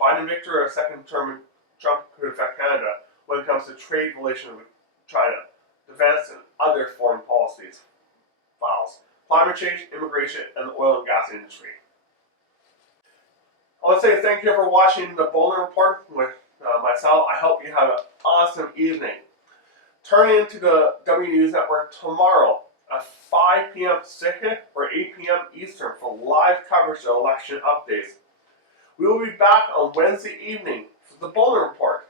Biden victory or a second term Trump could affect Canada when it comes to trade relations with China, defense, and other foreign policies files, climate change, immigration, and the oil and gas industry. I want to say thank you for watching the Boland Report with myself. I hope you have an awesome evening. Turn into the WNews Network tomorrow at 5 p.m. Pacific or 8 p.m. Eastern for live coverage of election updates. We will be back on Wednesday evening for the Boland Report.